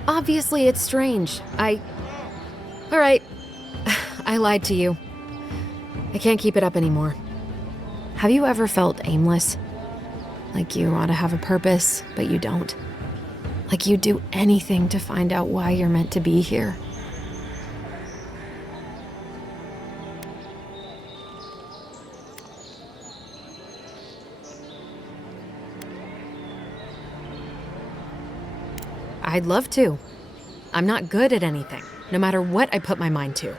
Obviously, it's strange. Alright. I lied to you. I can't keep it up anymore. Have you ever felt aimless? Like you ought to have a purpose, but you don't? Like you'd do anything to find out why you're meant to be here? I'd love to. I'm not good at anything, no matter what I put my mind to.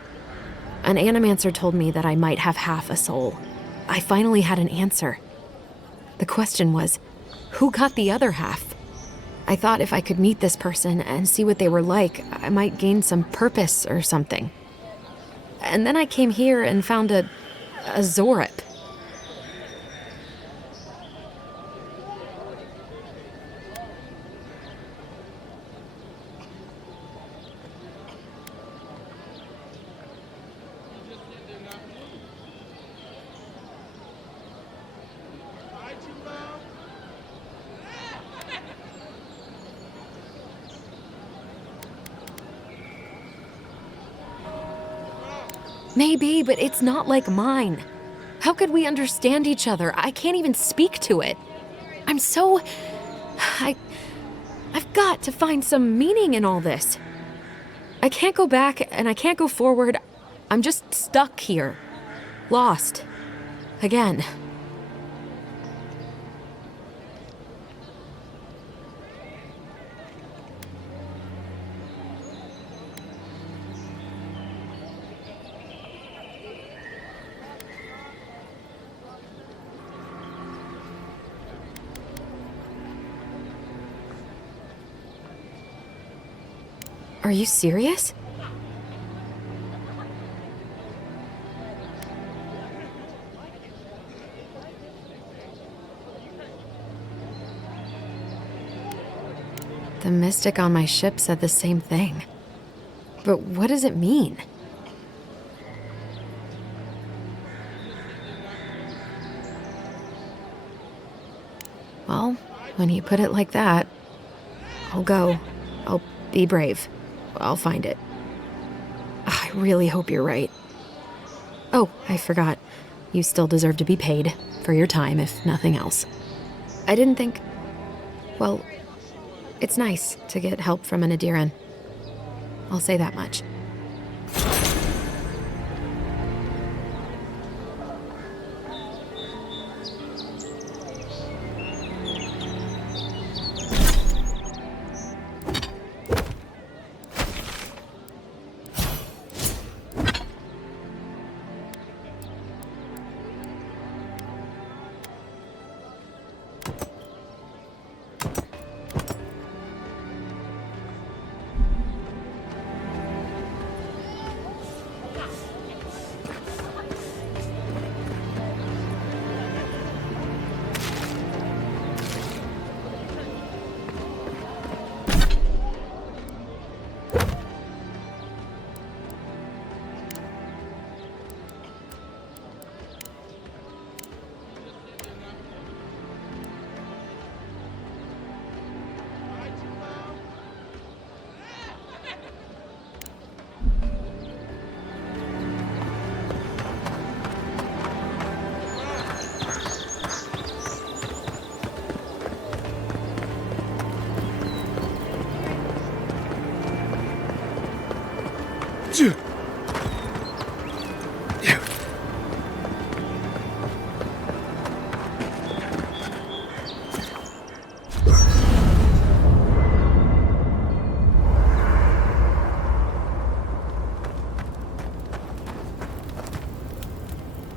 An animancer told me that I might have half a soul. I finally had an answer. The question was, who got the other half? I thought if I could meet this person and see what they were like, I might gain some purpose or something. And then I came here and found a Zorip. Maybe, but it's not like mine. How could we understand each other? I can't even speak to it. I've got to find some meaning in all this. I can't go back and I can't go forward. I'm just stuck here. Lost. Again. Are you serious? The mystic on my ship said the same thing. But what does it mean? Well, when you put it like that, I'll go. I'll be brave. I'll find it. I really hope you're right. Oh, I forgot. You still deserve to be paid for your time, if nothing else. I didn't think... Well, it's nice to get help from an Adiran. I'll say that much.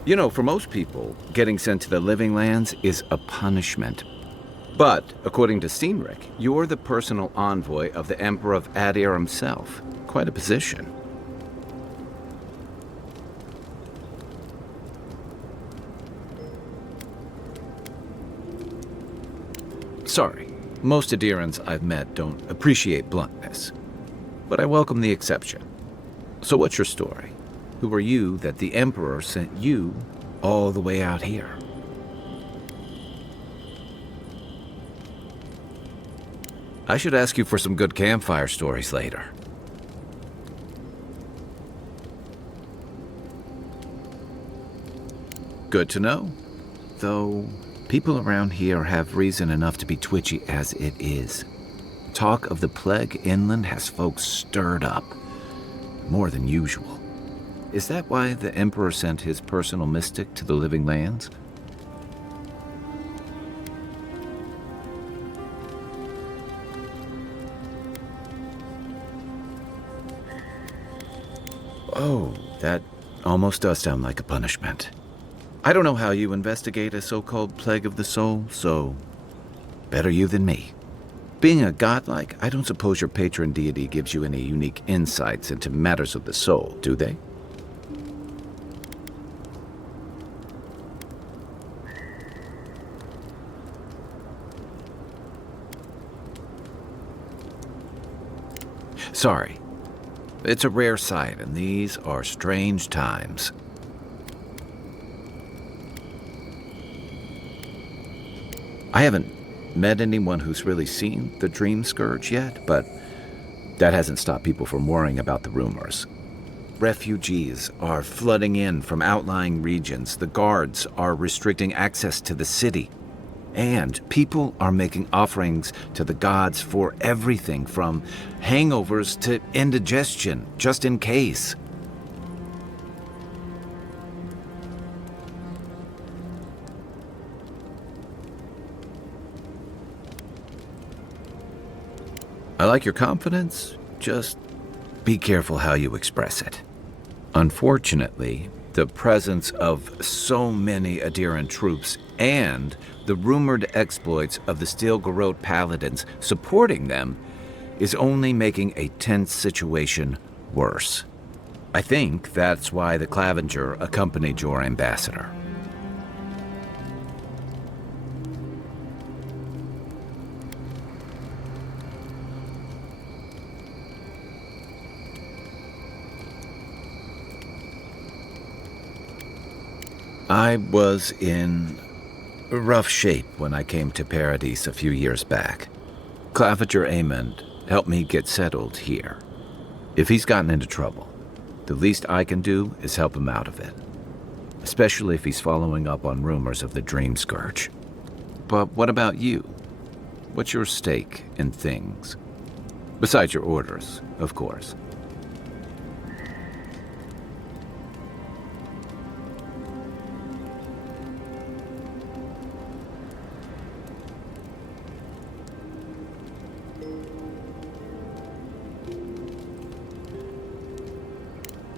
You know, for most people, getting sent to the Living Lands is a punishment. But, according to Cynric, you're the personal envoy of the Emperor of Adir himself. Quite a position. Sorry, most Adirans I've met don't appreciate bluntness. But I welcome the exception. So what's your story? Who are you that the Emperor sent you all the way out here? I should ask you for some good campfire stories later. Good to know. Though, people around here have reason enough to be twitchy as it is. Talk of the plague inland has folks stirred up. More than usual. Is that why the Emperor sent his personal mystic to the Living Lands? Oh, that almost does sound like a punishment. I don't know how you investigate a so-called plague of the soul, so better you than me. Being a godlike, I don't suppose your patron deity gives you any unique insights into matters of the soul, do they? Sorry. It's a rare sight, and these are strange times. I haven't met anyone who's really seen the Dream Scourge yet, but that hasn't stopped people from worrying about the rumors. Refugees are flooding in from outlying regions. The guards are restricting access to the city. And people are making offerings to the gods for everything from hangovers to indigestion, just in case. I like your confidence, just be careful how you express it. Unfortunately, the presence of so many Adiran troops and the rumored exploits of the Steel Garrote Paladins supporting them is only making a tense situation worse. I think that's why the Clavenger accompanied your ambassador. I was in rough shape when I came to Paradise a few years back. Clavenger Amond helped me get settled here. If he's gotten into trouble, the least I can do is help him out of it. Especially if he's following up on rumors of the Dream Scourge. But what about you? What's your stake in things? Besides your orders, of course.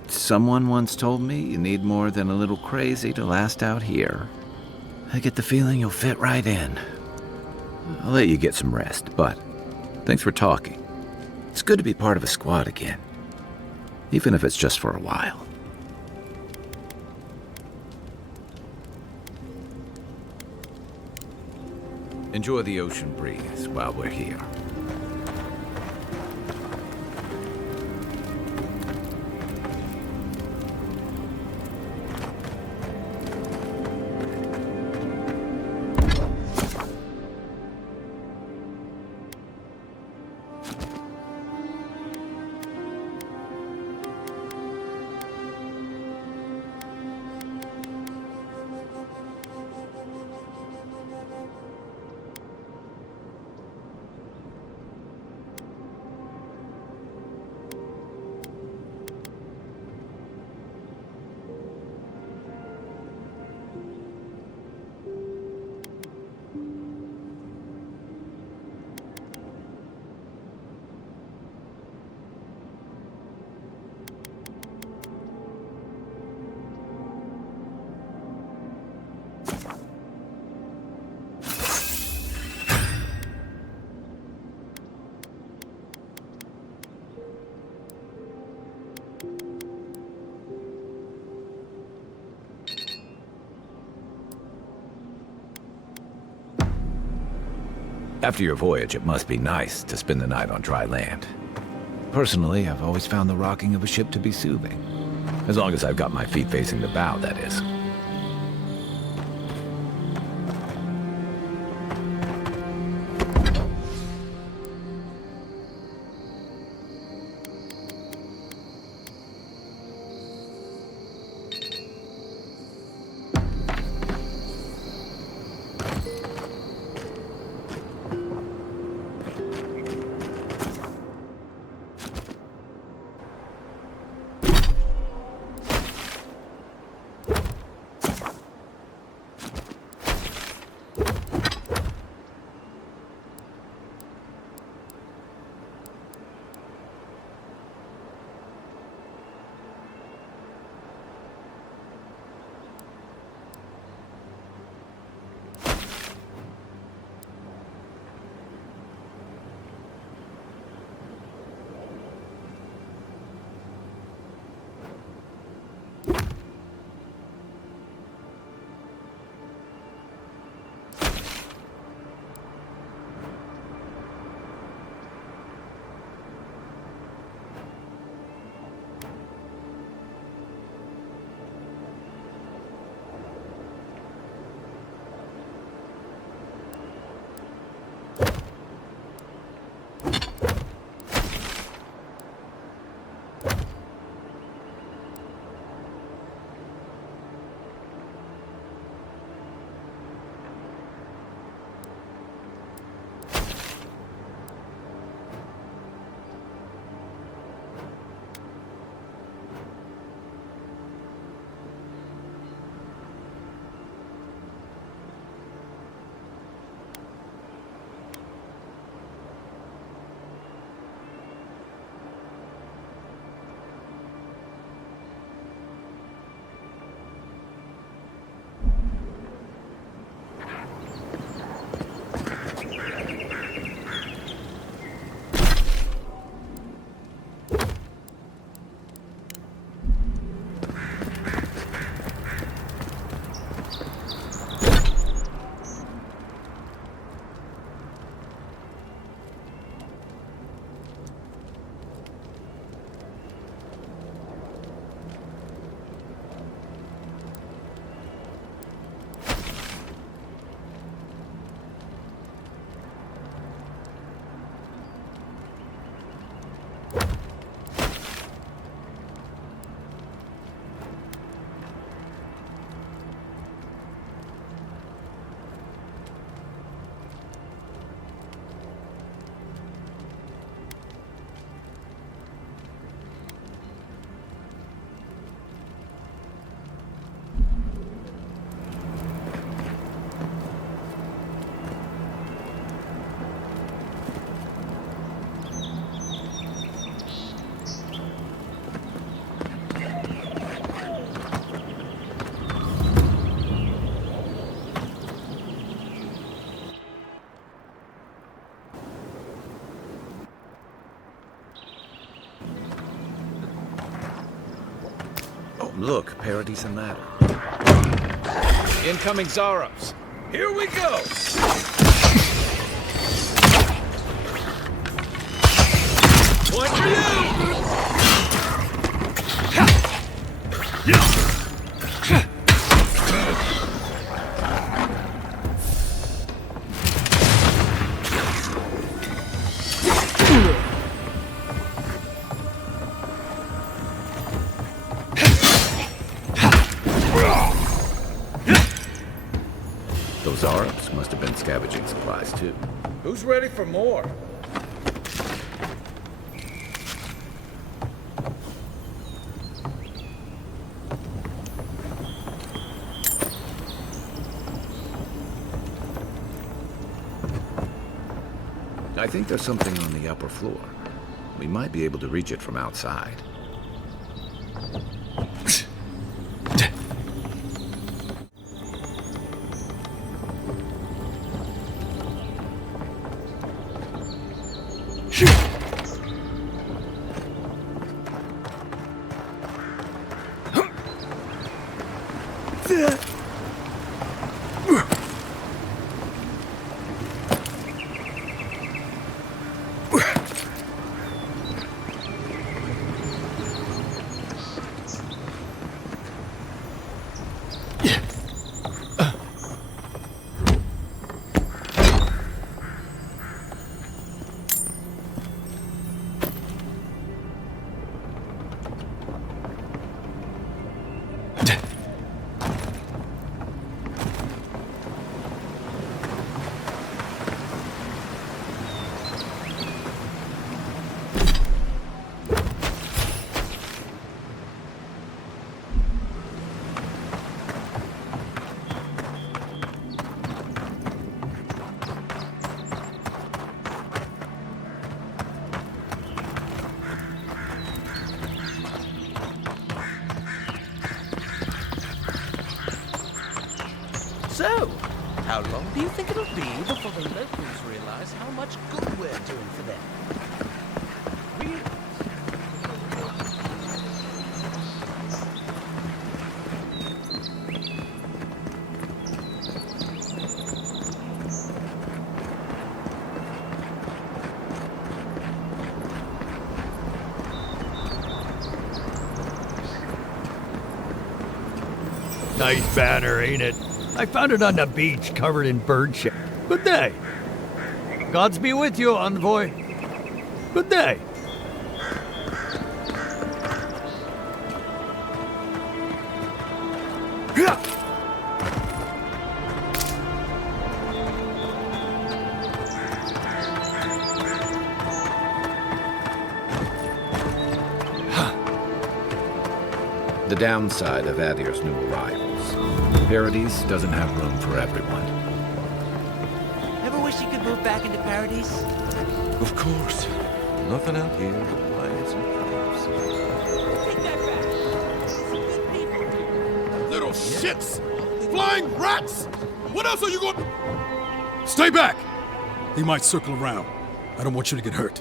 Someone once told me you need more than a little crazy to last out here. I get the feeling you'll fit right in. I'll let you get some rest, but thanks for talking. It's good to be part of a squad again, even if it's just for a while. Enjoy the ocean breeze while we're here. After your voyage, it must be nice to spend the night on dry land. Personally, I've always found the rocking of a ship to be soothing. As long as I've got my feet facing the bow, that is. Look, Parties and Matter. Incoming Zaros. Here we go! One for you! Those Arabs must have been scavenging supplies, too. Who's ready for more? I think there's something on the upper floor. We might be able to reach it from outside. long do you think it'll be before the locals realize how much good we're doing for them? Nice banner, ain't it? I found it on the beach, covered in bird shit. Good day. Gods be with you, envoy. Good day. The downside of Adir's new arrivals. Paradise doesn't have room for everyone. Ever wish you could move back into Paradise? Of course. Nothing out here but lions and crows. Take that back. Little shits! Flying rats! What else are you going... Stay back! They might circle around. I don't want you to get hurt.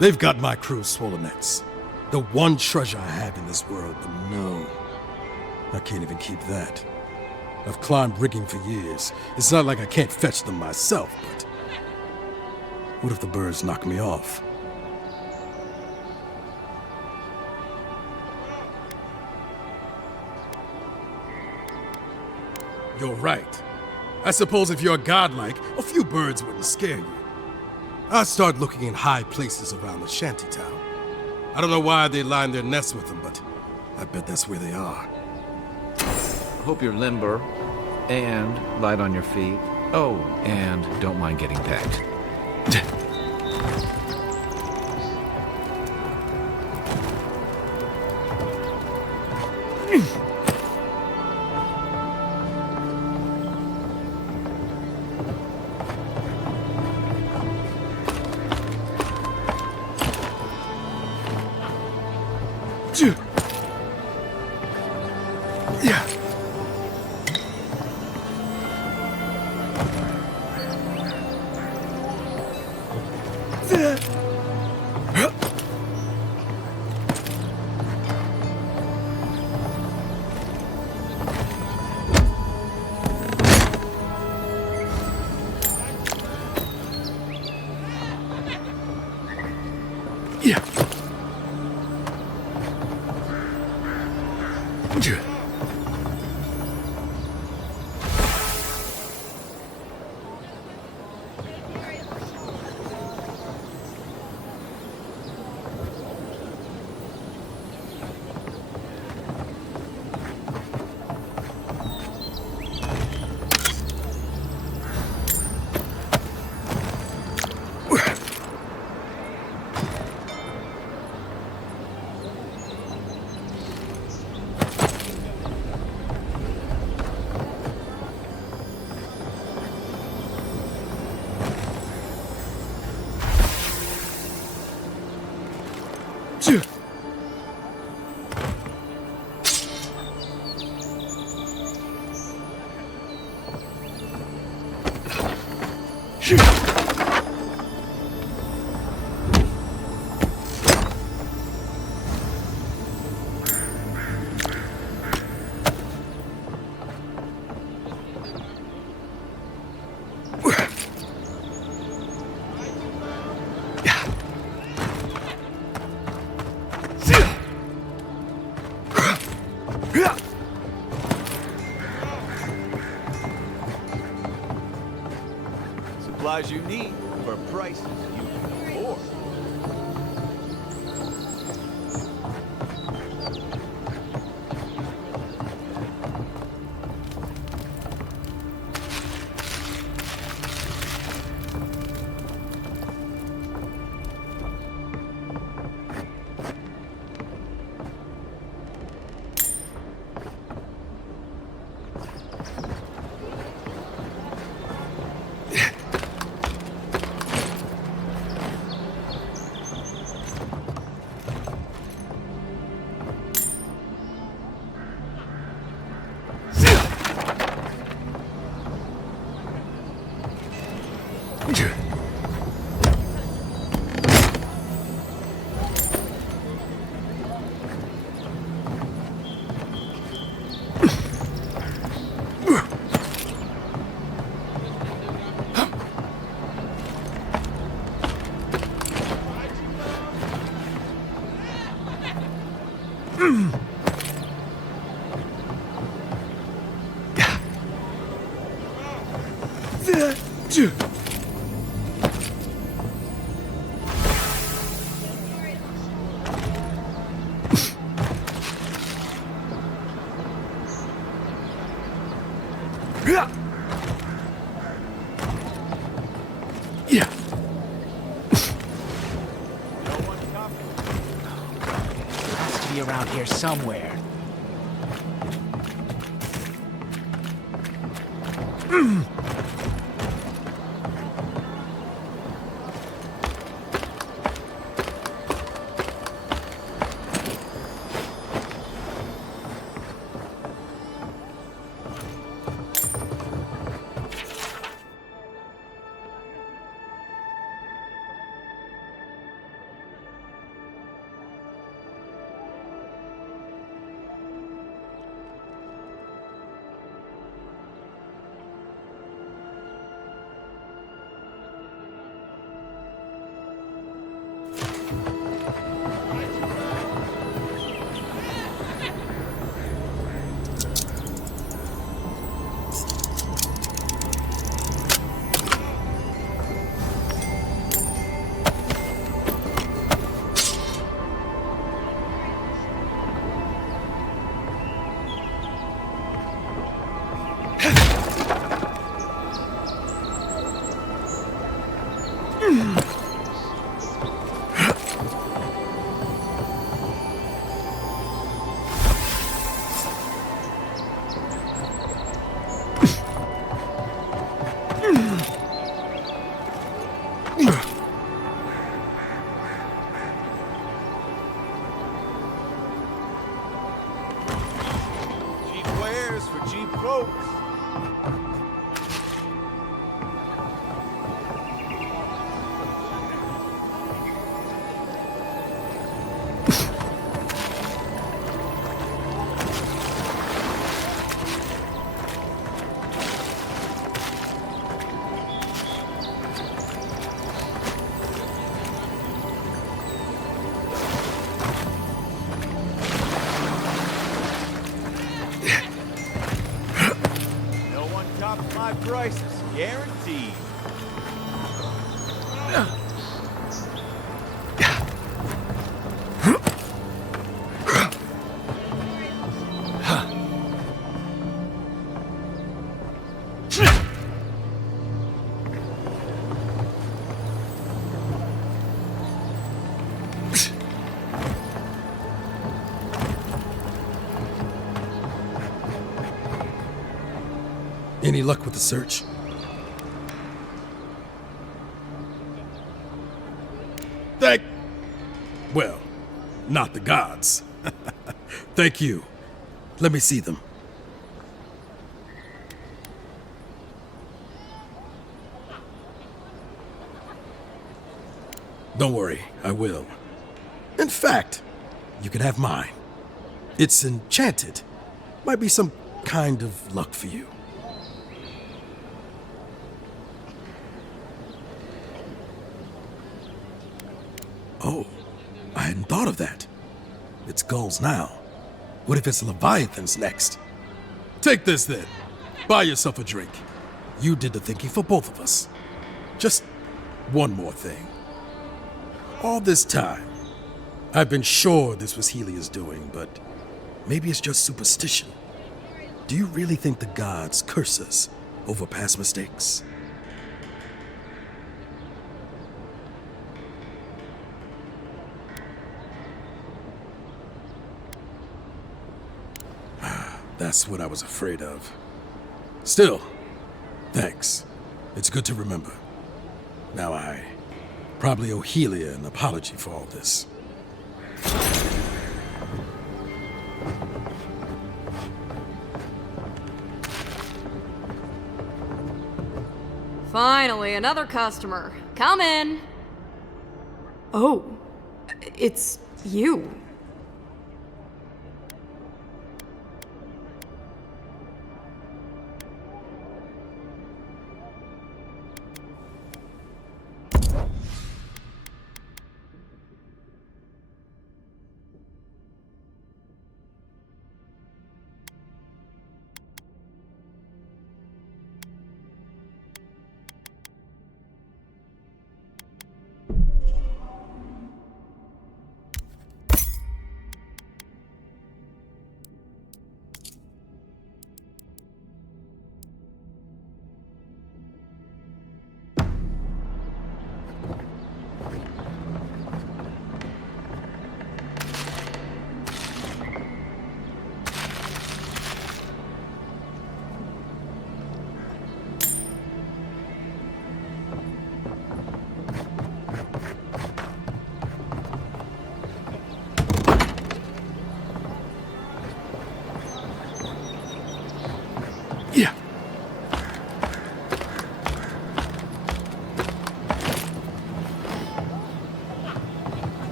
They've got my crew's swollen necks. The one treasure I have in this world, but no. I can't even keep that. I've climbed rigging for years. It's not like I can't fetch them myself, but... what if the birds knock me off? You're right. I suppose if you're godlike, a few birds wouldn't scare you. I'd start looking in high places around the shantytown. I don't know why they line their nests with them, but I bet that's where they are. I hope you're limber and light on your feet. Oh, and don't mind getting pecked. Supplies you need for prices you can afford. Has to be around here somewhere. Cheap wares for cheap folks. No one tops my prices, guaranteed. Any luck with the search? Well, not the gods. Thank you. Let me see them. Don't worry, I will. In fact, you can have mine. It's enchanted. Might be some kind of luck for you. Oh, I hadn't thought of that. It's gulls now. What if it's leviathans next? Take this then. Buy yourself a drink. You did the thinking for both of us. Just one more thing. All this time, I've been sure this was Helia's doing, but maybe it's just superstition. Do you really think the gods curse us over past mistakes? That's what I was afraid of. Still, thanks. It's good to remember. Now I probably owe Helia an apology for all this. Finally, another customer. Come in. Oh, it's you.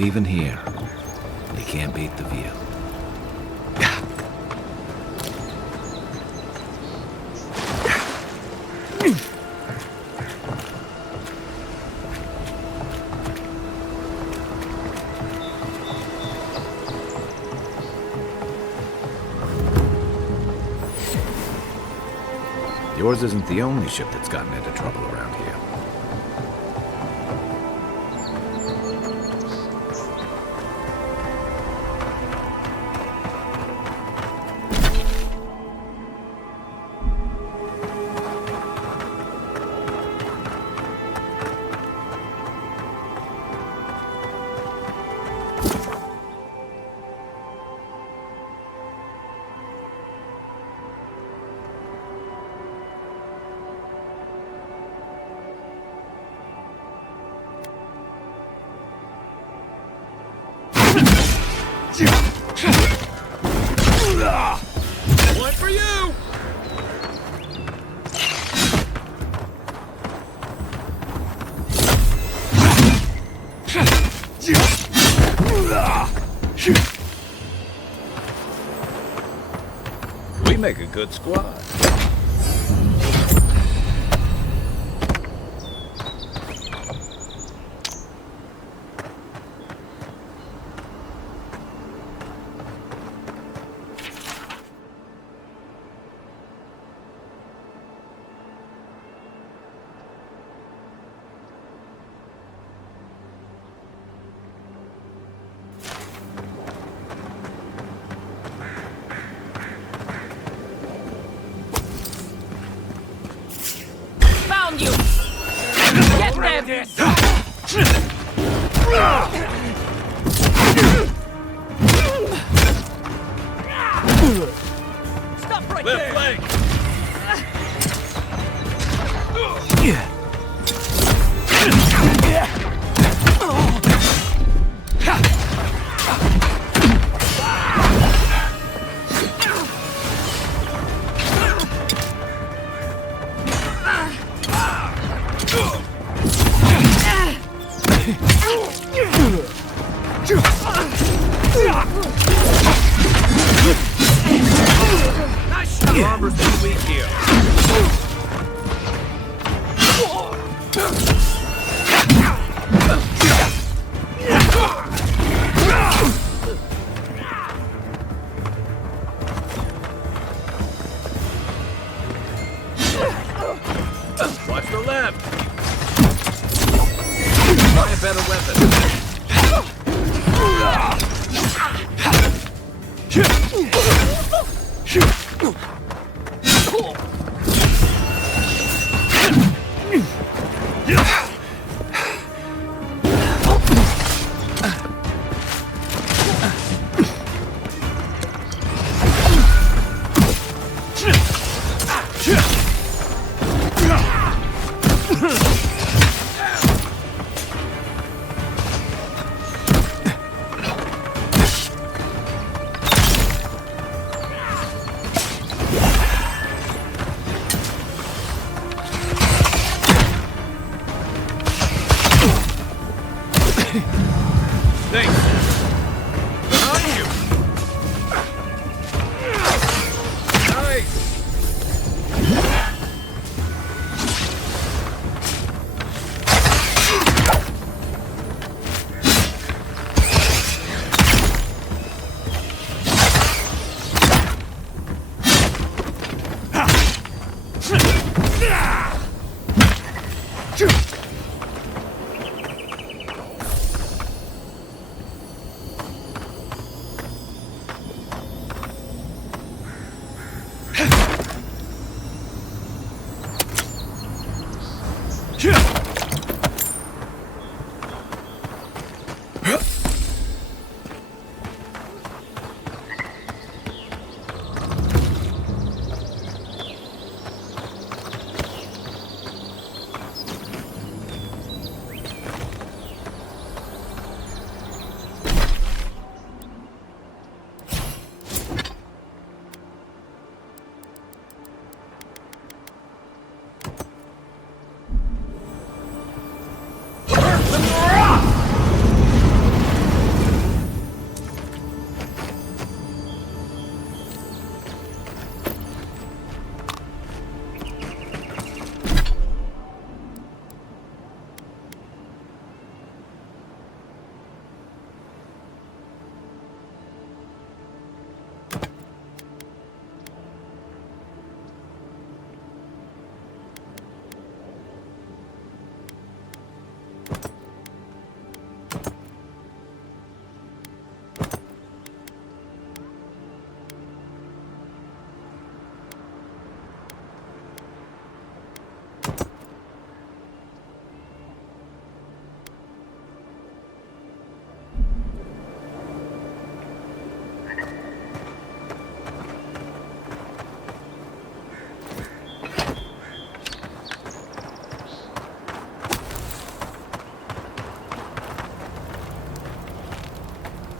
Even here, you can't beat the view. Yours isn't the only ship that's gotten into trouble around here. One for you! We make a good squad. Found you! Get them! Stop right there! Left nice shot! Armor's too weak here. Watch the left. Try a better weapon.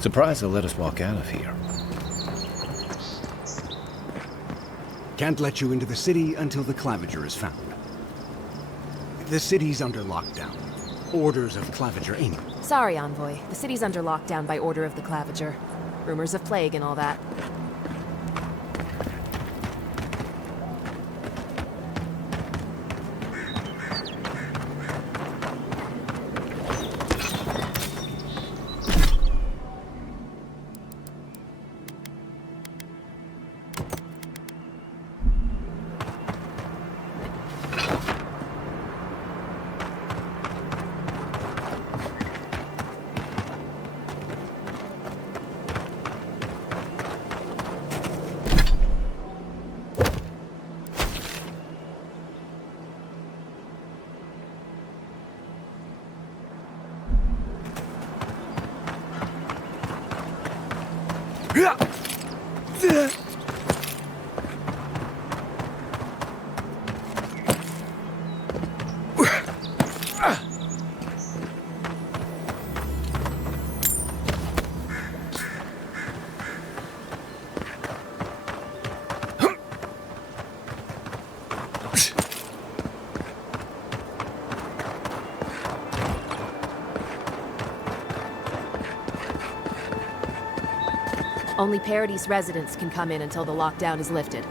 Surprised they'll let us walk out of here. Can't let you into the city until the Claviger is found. The city's under lockdown. Orders of Claviger Inc. Sorry, Envoy. The city's under lockdown by order of the Claviger. Rumors of plague and all that. Only Paradise residents can come in until the lockdown is lifted.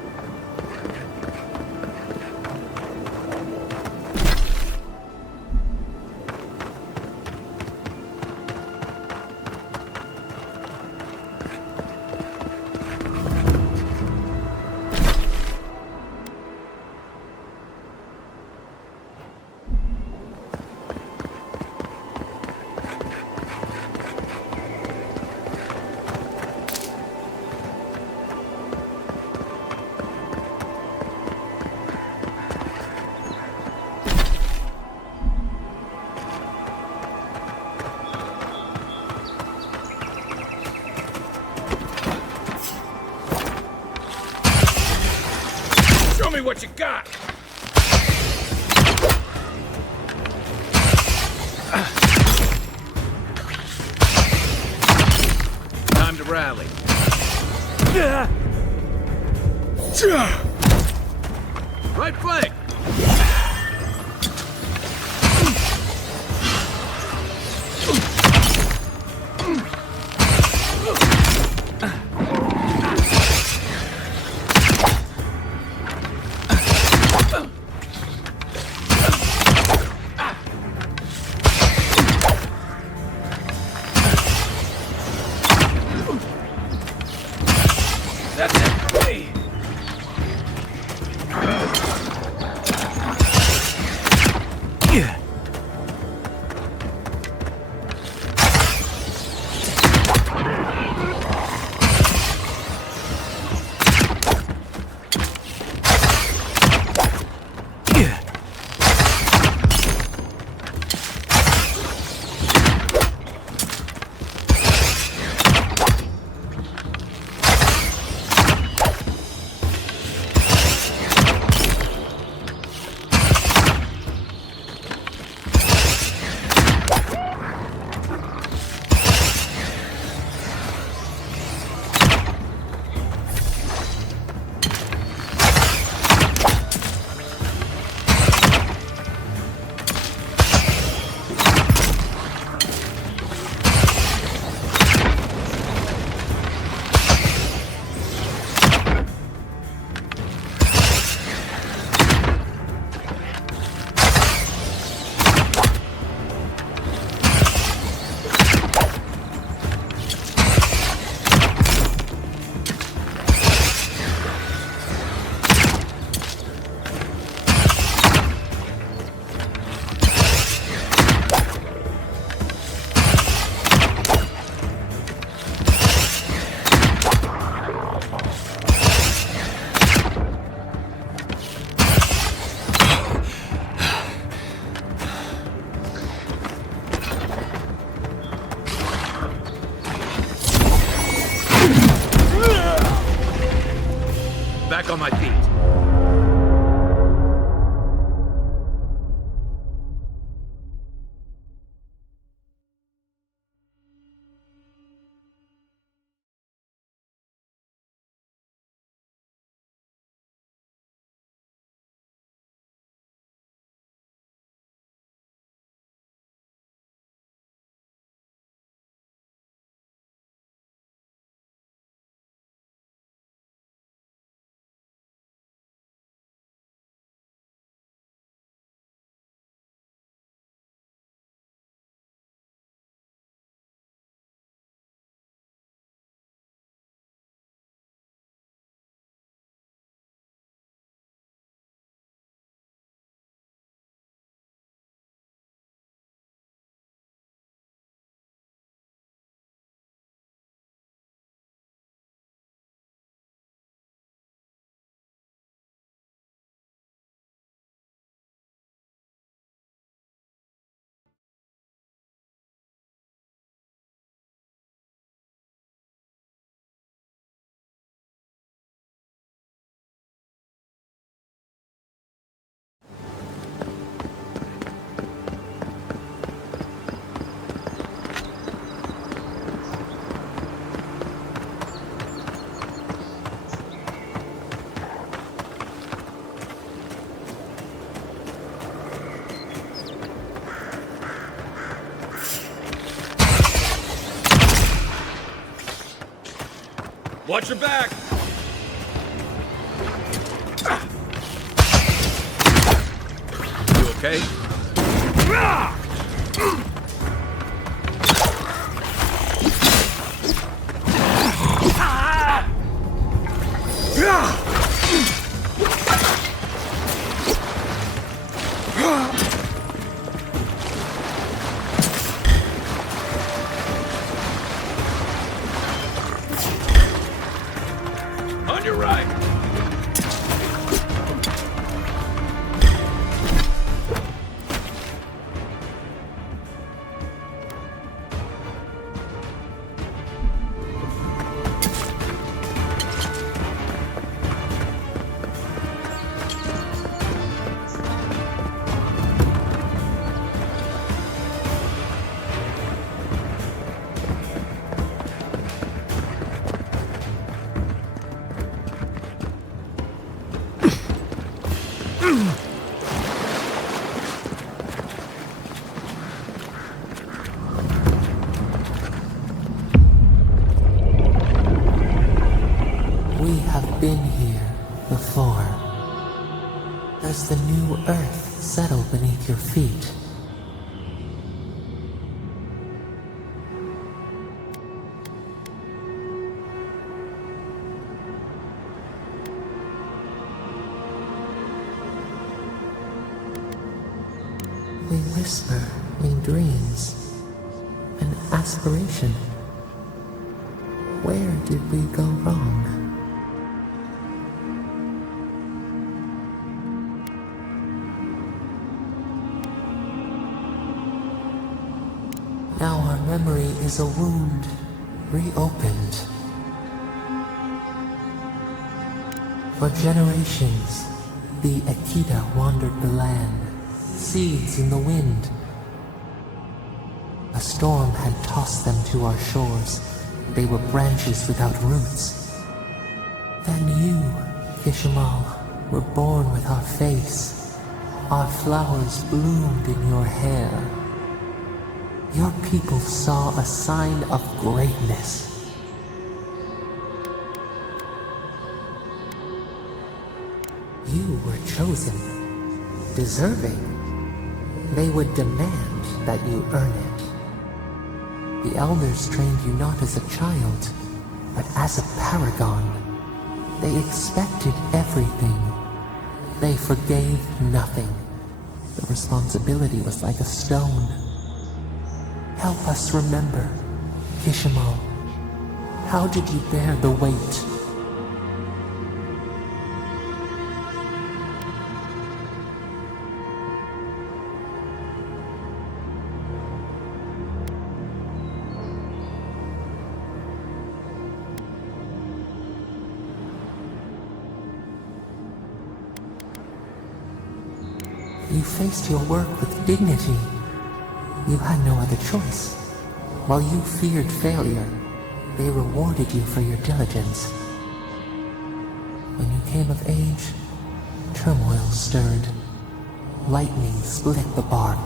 Show me what you got! Time to rally. Right flank! Back on my feet. Watch your back! You okay? On your right! We have been here before. Does the new earth settle beneath your feet? We whisper in dreams, an aspiration. Where did we go wrong? Now our memory is a wound, reopened. For generations, the Akita wandered the land, seeds in the wind. A storm had tossed them to our shores. They were branches without roots. Then you, Kishimal, were born with our face. Our flowers bloomed in your hair. Your people saw a sign of greatness. You were chosen, deserving. They would demand that you earn it. The elders trained you not as a child, but as a paragon. They expected everything. They forgave nothing. The responsibility was like a stone. Help us remember, Kishimal. How did you bear the weight? You faced your work with dignity. You had no other choice. While you feared failure, they rewarded you for your diligence. When you came of age, turmoil stirred. Lightning split the bark.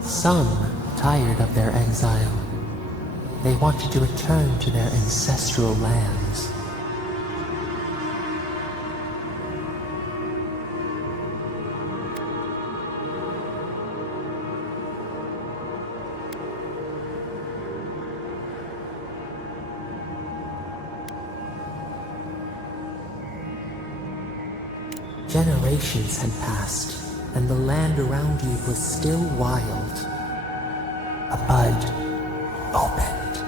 Some tired of their exile. They wanted to return to their ancestral lands. Generations had passed, and the land around you was still wild. A bud opened.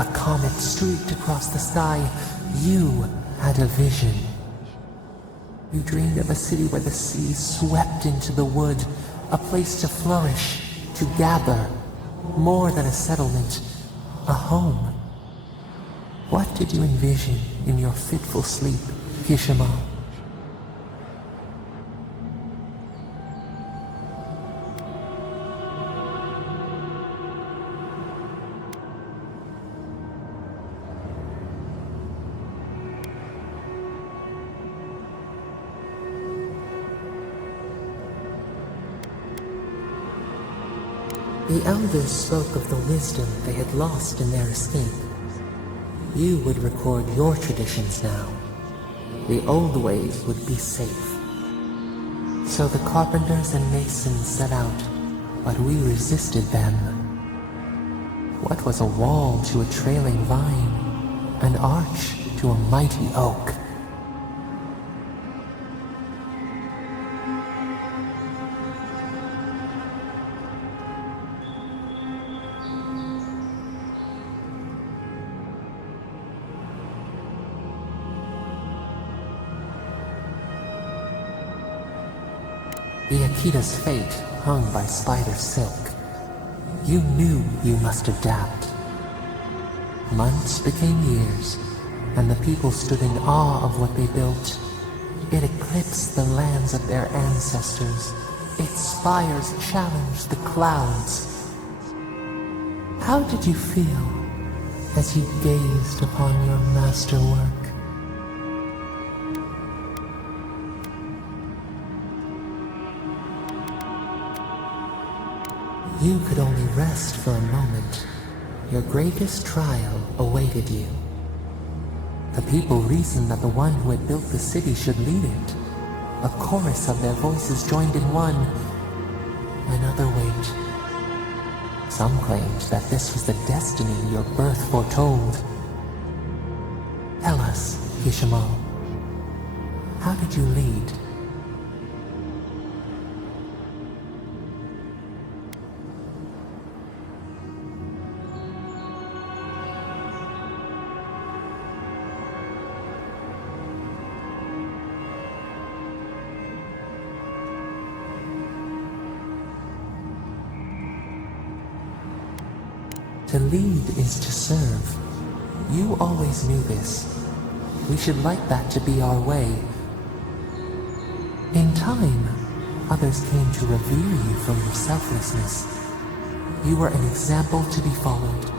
A comet streaked across the sky. You had a vision. You dreamed of a city where the sea swept into the wood, a place to flourish, to gather, more than a settlement, a home. What did you envision in your fitful sleep, Kishimal? The elders spoke of the wisdom they had lost in their escape. You would record your traditions now. The old ways would be safe. So the carpenters and masons set out, but we resisted them. What was a wall to a trailing vine? An arch to a mighty oak? The Akita's fate hung by spider silk. You knew you must adapt. Months became years, and the people stood in awe of what they built. It eclipsed the lands of their ancestors. Its spires challenged the clouds. How did you feel as you gazed upon your masterwork? You could only rest for a moment. Your greatest trial awaited you. The people reasoned that the one who had built the city should lead it. A chorus of their voices joined in one. Another wait. Some claimed that this was the destiny your birth foretold. Tell us, Kishimo, how did you lead? To lead is to serve. You always knew this. We should like that to be our way. In time, others came to revere you for your selflessness. You were an example to be followed.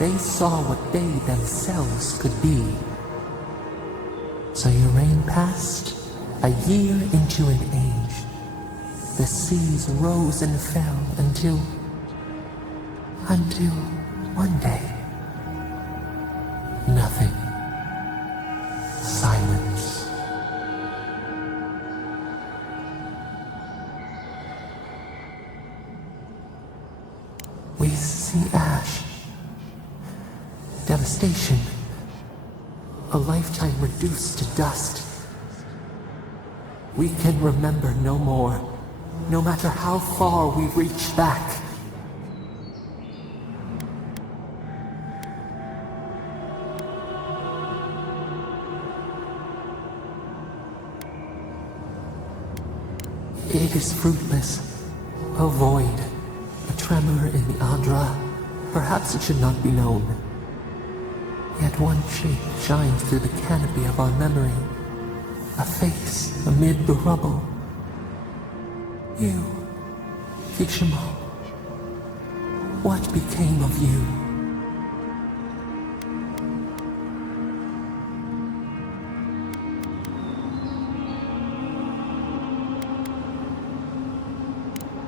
They saw what they themselves could be. So your reign passed, a year into an age. The seas rose and fell until one day, nothing. Silence. We see ash. Devastation. A lifetime reduced to dust. We can remember no more, no matter how far we reach back. It is fruitless. A void. A tremor in the Adra. Perhaps it should not be known. Yet one shape shines through the canopy of our memory. A face amid the rubble. You, Kishimo. What became of you?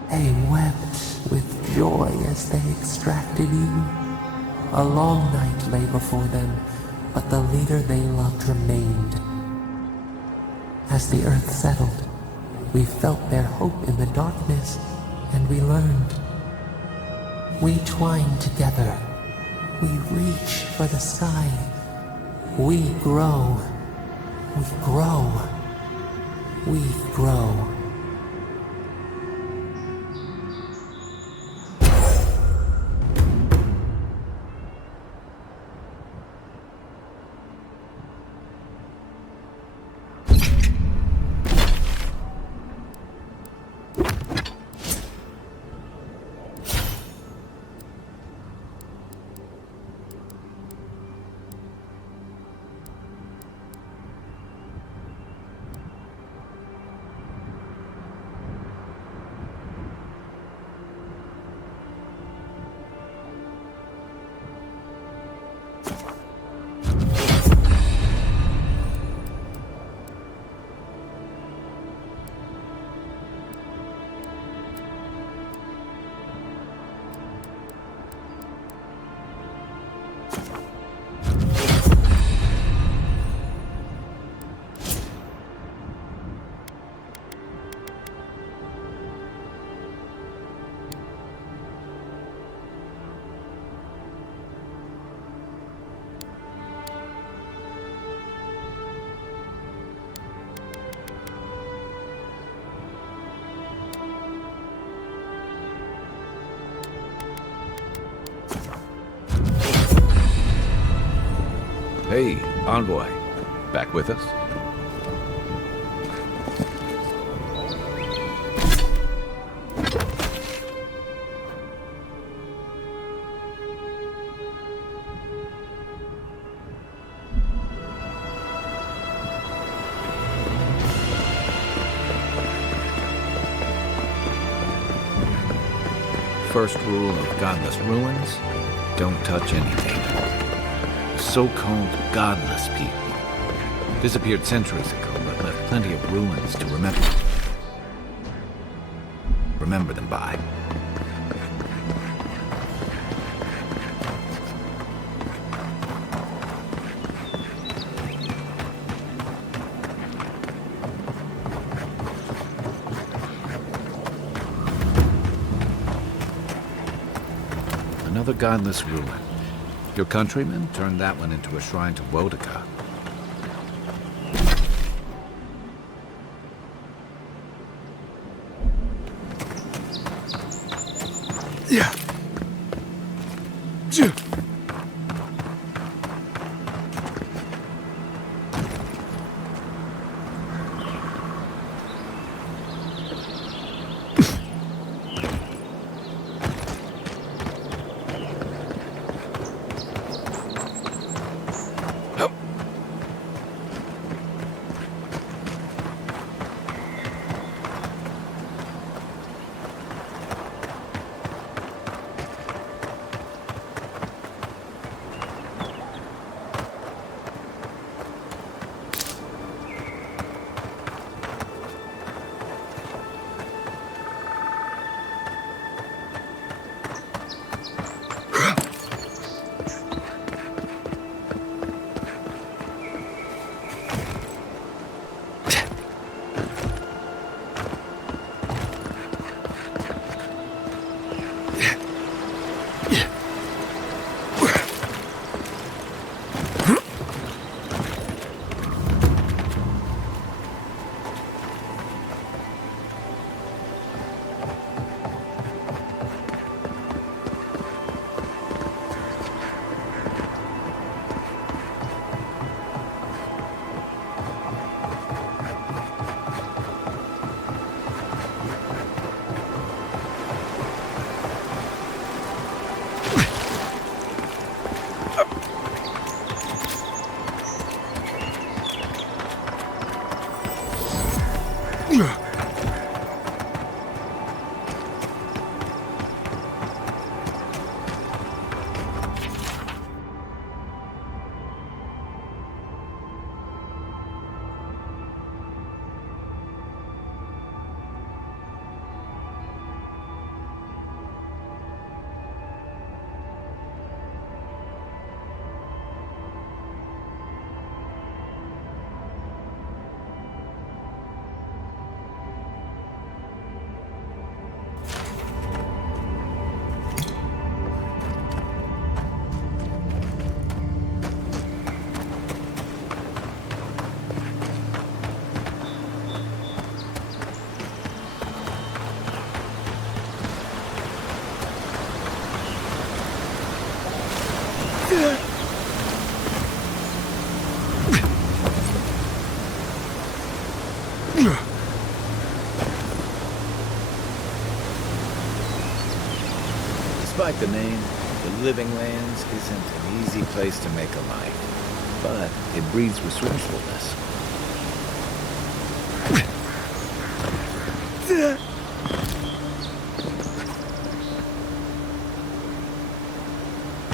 They wept with joy as they extracted you. A long night lay before them, but the leader they loved remained. As the earth settled, we felt their hope in the darkness, and we learned. We twine together. We reach for the sky. We grow. We grow. We grow. Hey, Envoy. Back with us? First rule of Godless Ruins, don't touch anything. So-called godless people disappeared centuries ago, but left plenty of ruins to remember them by. Another godless ruin. Your countrymen turned that one into a shrine to Wodaka. Yeah. Despite the name, the Living Lands isn't an easy place to make a life, but it breeds resourcefulness.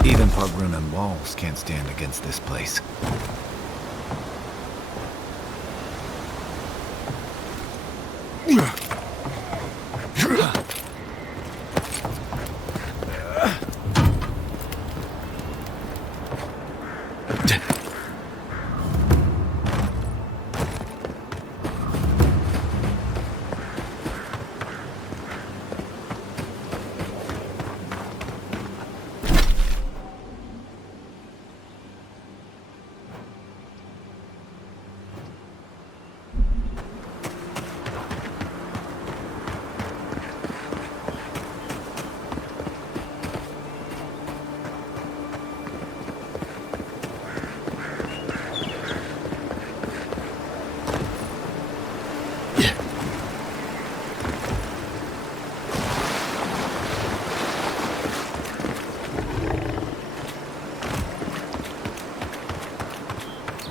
Even Pargrunan walls can't stand against this place.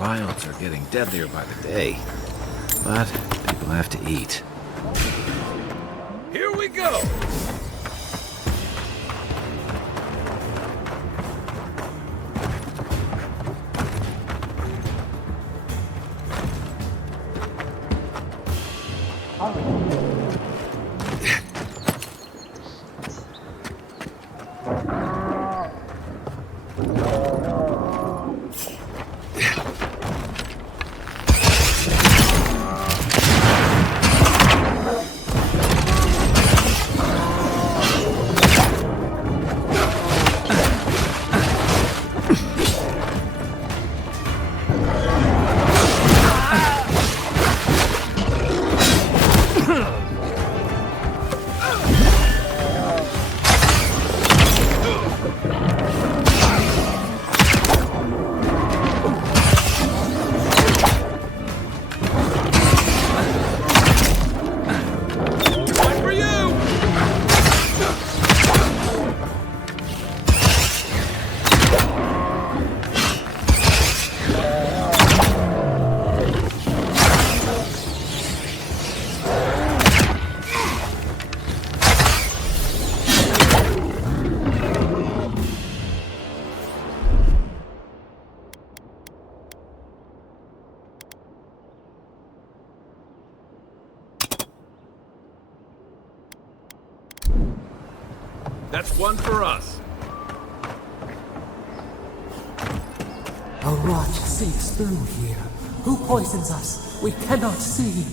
Wilds are getting deadlier by the day, but people have to eat. Here we go! That's one for us. A rot seeps through here. Who poisons us? We cannot see.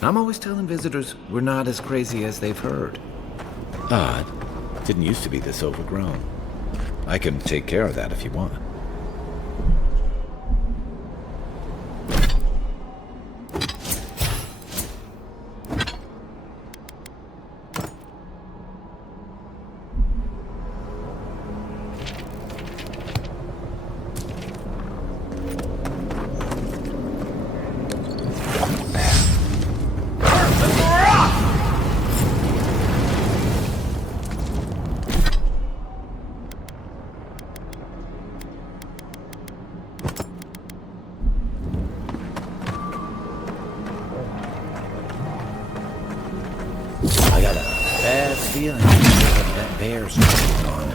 I'm always telling visitors we're not as crazy as they've heard. Odd. Didn't used to be this overgrown. I can take care of that if you want. I got a bad feeling that bear's gone.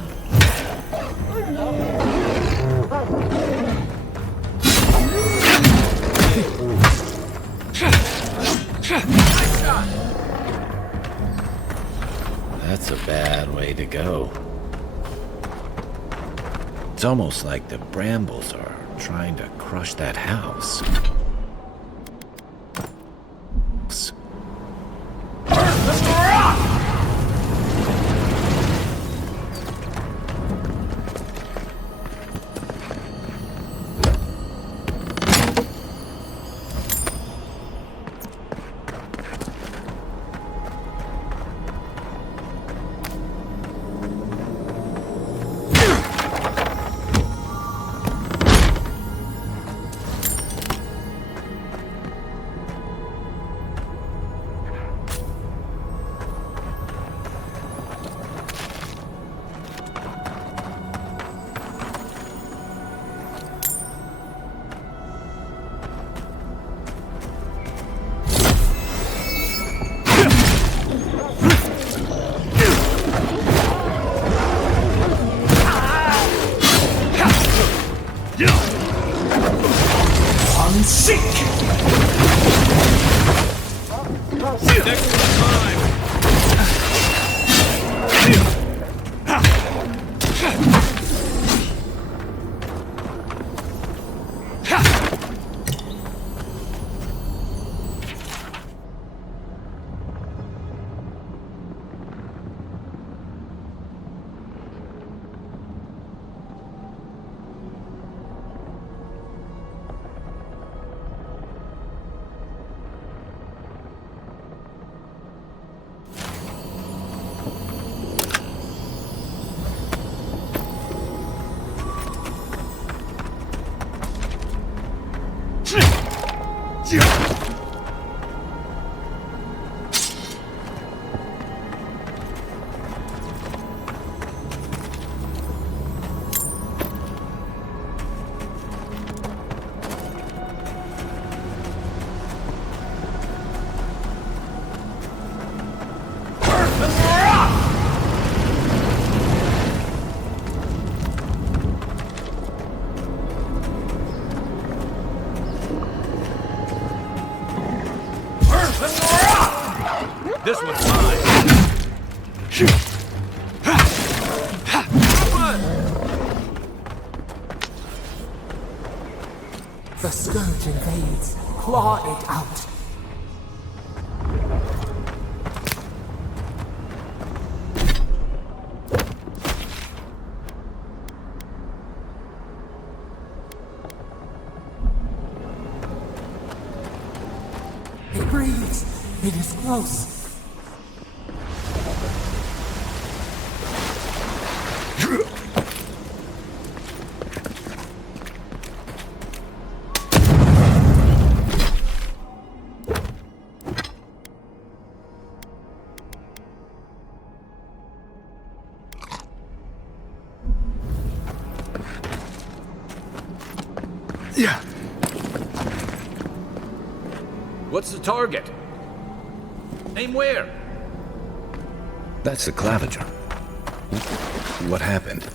That's a bad way to go. It's almost like the brambles are trying to crush that house. This one's mine. The scourge invades. Claw it out. It breathes. It is close. What's the target? Aim where? That's the claviger. What happened?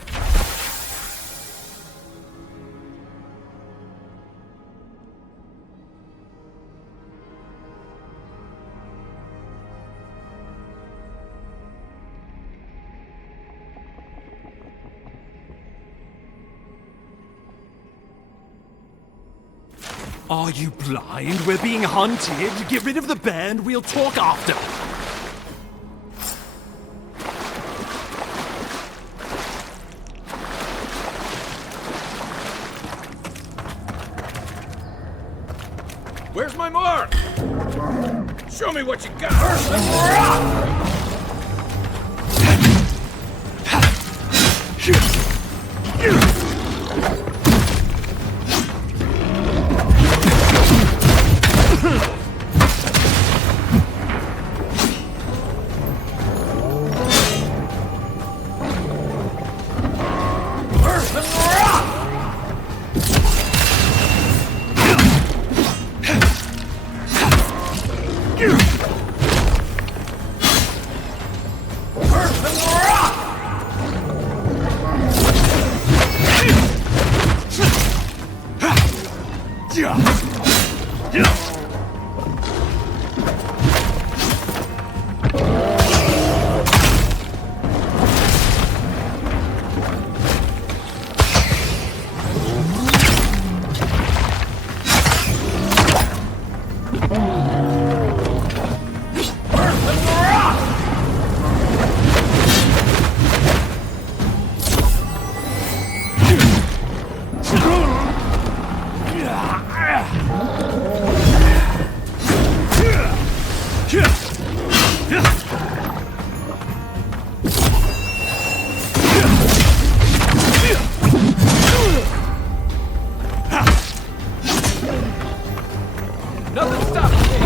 Are you blind? We're being hunted. Get rid of the bear and we'll talk after. Where's my mark? Show me what you got. Nothing stops me.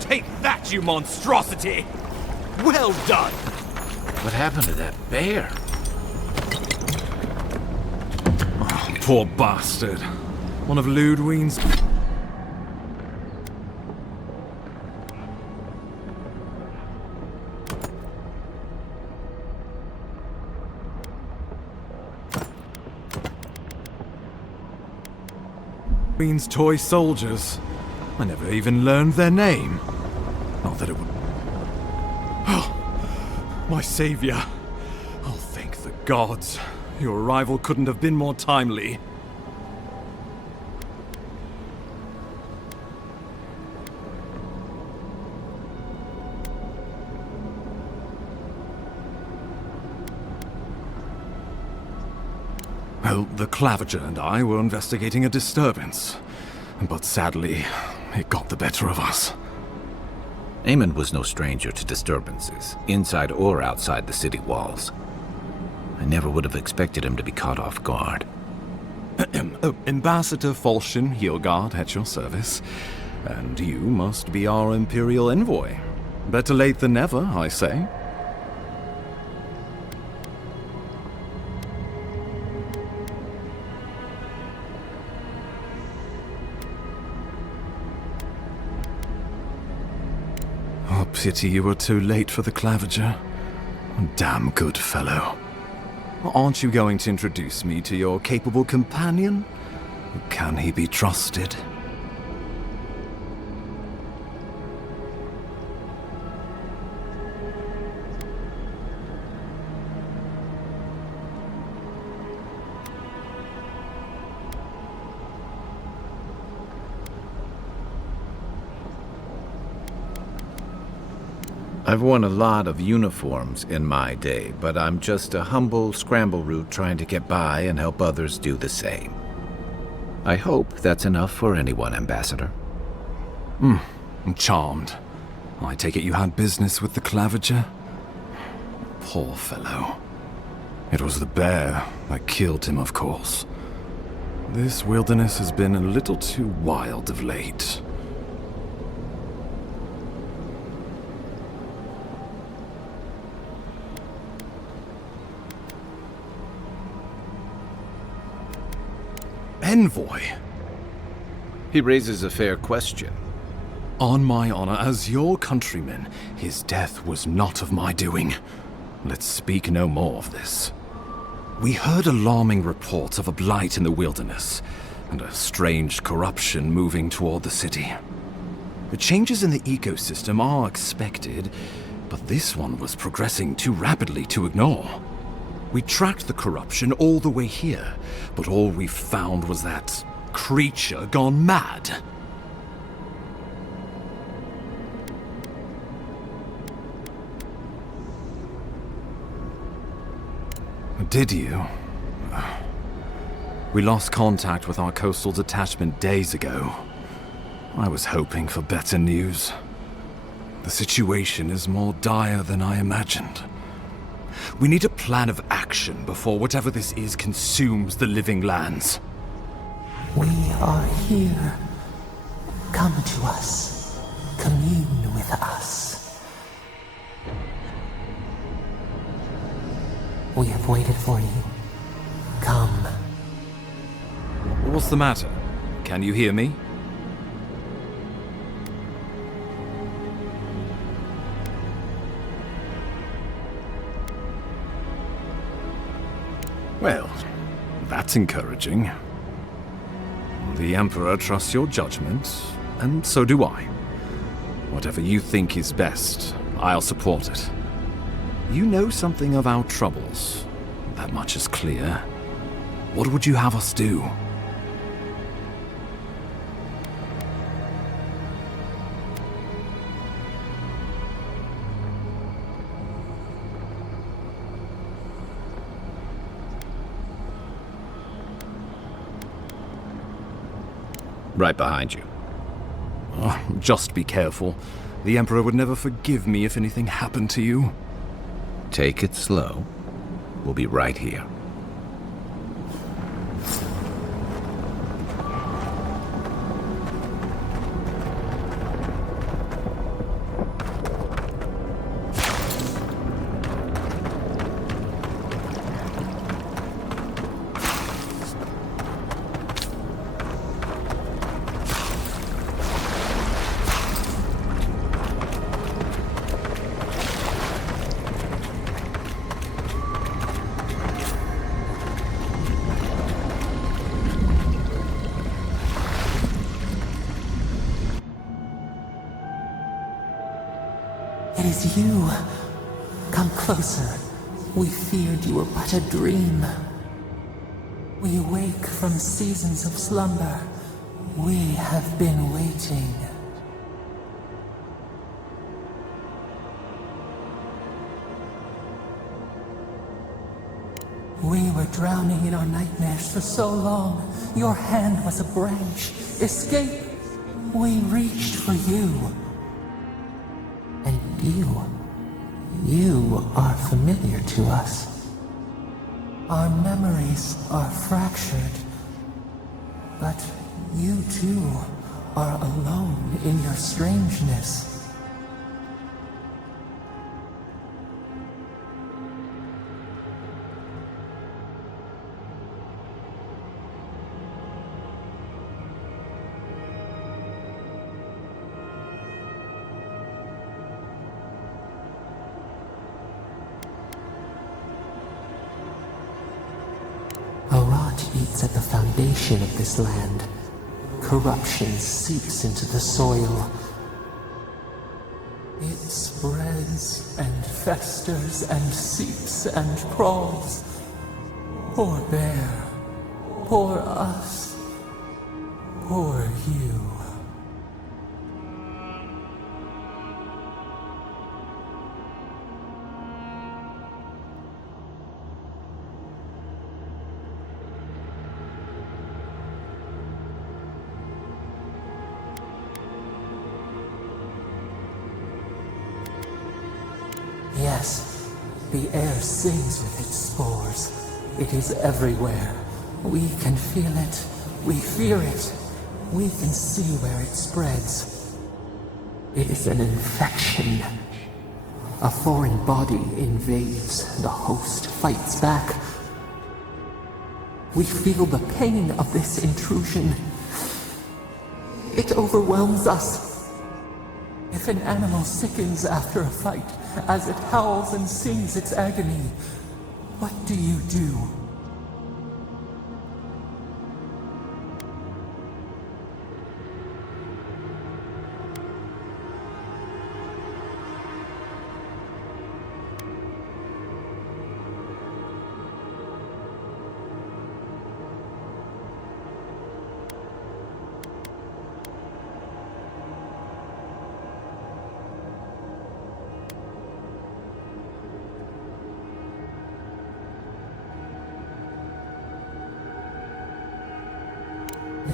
Take that, you monstrosity! Well done! What happened to that bear? Oh, poor bastard. One of Ludwine's... Queen's toy soldiers. I never even learned their name. Not that it would... Oh, my savior. Oh, thank the gods. Your arrival couldn't have been more timely. Well, the Clavager and I were investigating a disturbance. But sadly, it got the better of us. Eamon was no stranger to disturbances, inside or outside the city walls. I never would have expected him to be caught off guard. Ambassador Falchion Hildegard at your service. And you must be our Imperial envoy. Better late than never, I say. Oh, pity you were too late for the Clavager. Damn good fellow. Aren't you going to introduce me to your capable companion? Can he be trusted? I've worn a lot of uniforms in my day, but I'm just a humble scramble root trying to get by and help others do the same. I hope that's enough for anyone, Ambassador. I'm charmed. I take it you had business with the Clavager? Poor fellow. It was the bear that killed him, of course. This wilderness has been a little too wild of late. Envoy? He raises a fair question. On my honor as your countryman, his death was not of my doing. Let's speak no more of this. We heard alarming reports of a blight in the wilderness, and a strange corruption moving toward the city. The changes in the ecosystem are expected, but this one was progressing too rapidly to ignore. We tracked the corruption all the way here, but all we found was that creature gone mad. Did you? We lost contact with our coastal detachment days ago. I was hoping for better news. The situation is more dire than I imagined. We need a plan of action before whatever this is consumes the living lands. We are here. Come to us. Commune with us. We have waited for you. Come. What's the matter? Can you hear me? Well, that's encouraging. The Emperor trusts your judgment, and so do I. Whatever you think is best, I'll support it. You know something of our troubles. That much is clear. What would you have us do? Right behind you. Oh, just be careful. The Emperor would never forgive me if anything happened to you. Take it slow. We'll be right here. It is you. Come closer. We feared you were but a dream. We wake from seasons of slumber. We have been waiting. We were drowning in our nightmares for so long. Your hand was a branch. Escape! We reached for you. And you are familiar to us. Our memories are fractured. But you too are alone in your strangeness. A rot eats at the foundation of this land. Corruption seeps into the soil. It spreads and festers and seeps and crawls. Poor bear. Poor us. Poor you. Yes, the air sings with its spores. It is everywhere. We can feel it. We fear it. We can see where it spreads. It is an infection. A foreign body invades. The host fights back. We feel the pain of this intrusion. It overwhelms us. If an animal sickens after a fight, as it howls and sings its agony, what do you do?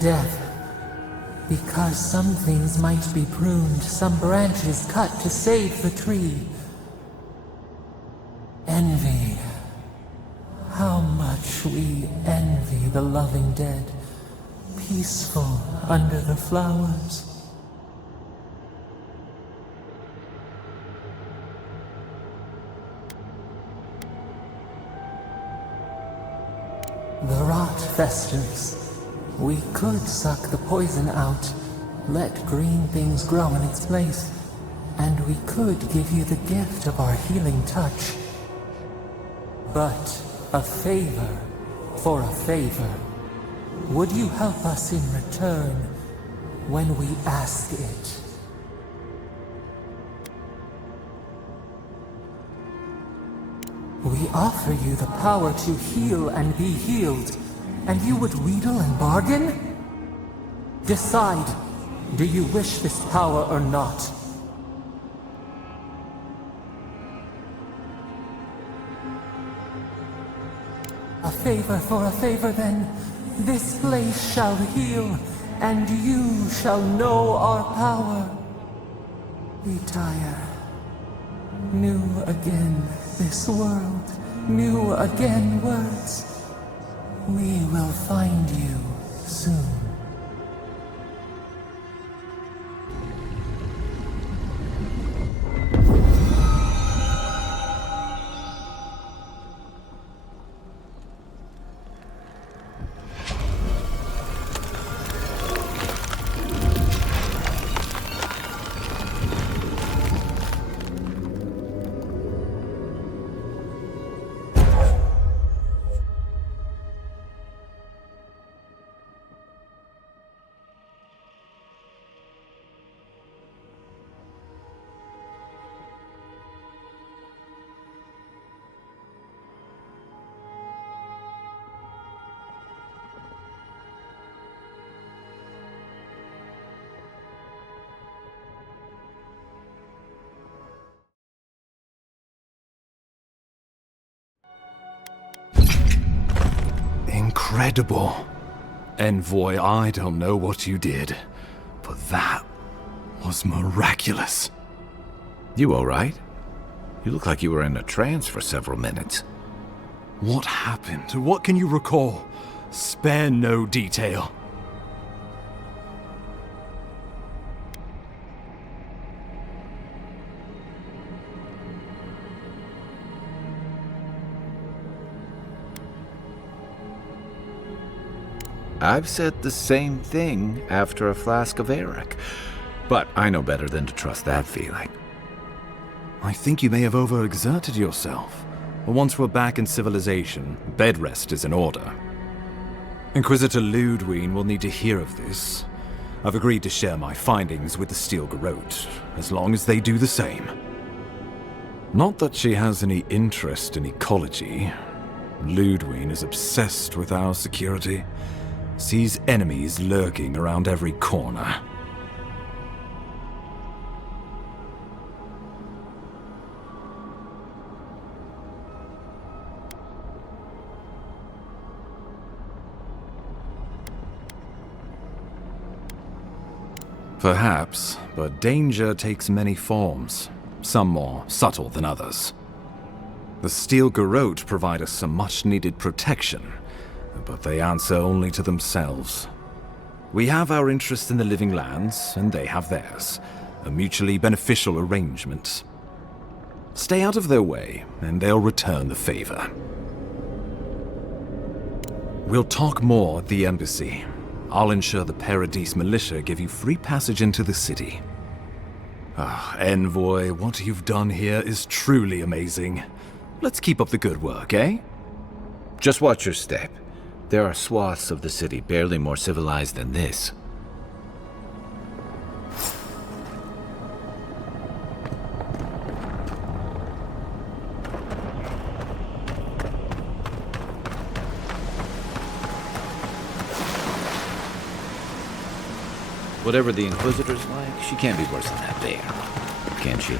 Death. Because some things might be pruned, some branches cut to save the tree. Envy. How much we envy the loving dead, peaceful under the flowers. The rot festers. We could suck the poison out, let green things grow in its place, and we could give you the gift of our healing touch. But a favor for a favor. Would you help us in return when we ask it? We offer you the power to heal and be healed. And you would wheedle and bargain? Decide, do you wish this power or not? A favor for a favor then. This place shall heal, and you shall know our power. Retire. New again this world, new again words. We will find you soon. incredible. Envoy, I don't know what you did, but that was miraculous. You all right? You look like you were in a trance for several minutes. What happened? What can you recall? Spare no detail. I've said the same thing after a flask of Eric, but I know better than to trust that feeling. I think you may have overexerted yourself. Once we're back in civilization, bed rest is in order. Inquisitor Ludwig will need to hear of this. I've agreed to share my findings with the Steel Garrote, as long as they do the same. Not that she has any interest in ecology. Ludwig is obsessed with our security. Sees enemies lurking around every corner. Perhaps, but danger takes many forms, some more subtle than others. The Steel Garrote provide us some much-needed protection, but they answer only to themselves. We have our interest in the living lands, and they have theirs. A mutually beneficial arrangement. Stay out of their way, and they'll return the favor. We'll talk more at the embassy. I'll ensure the Paradise militia give you free passage into the city. Envoy, what you've done here is truly amazing. Let's keep up the good work, eh? Just watch your step. There are swaths of the city barely more civilized than this. Whatever the Inquisitor's like, she can't be worse than that bear, can she?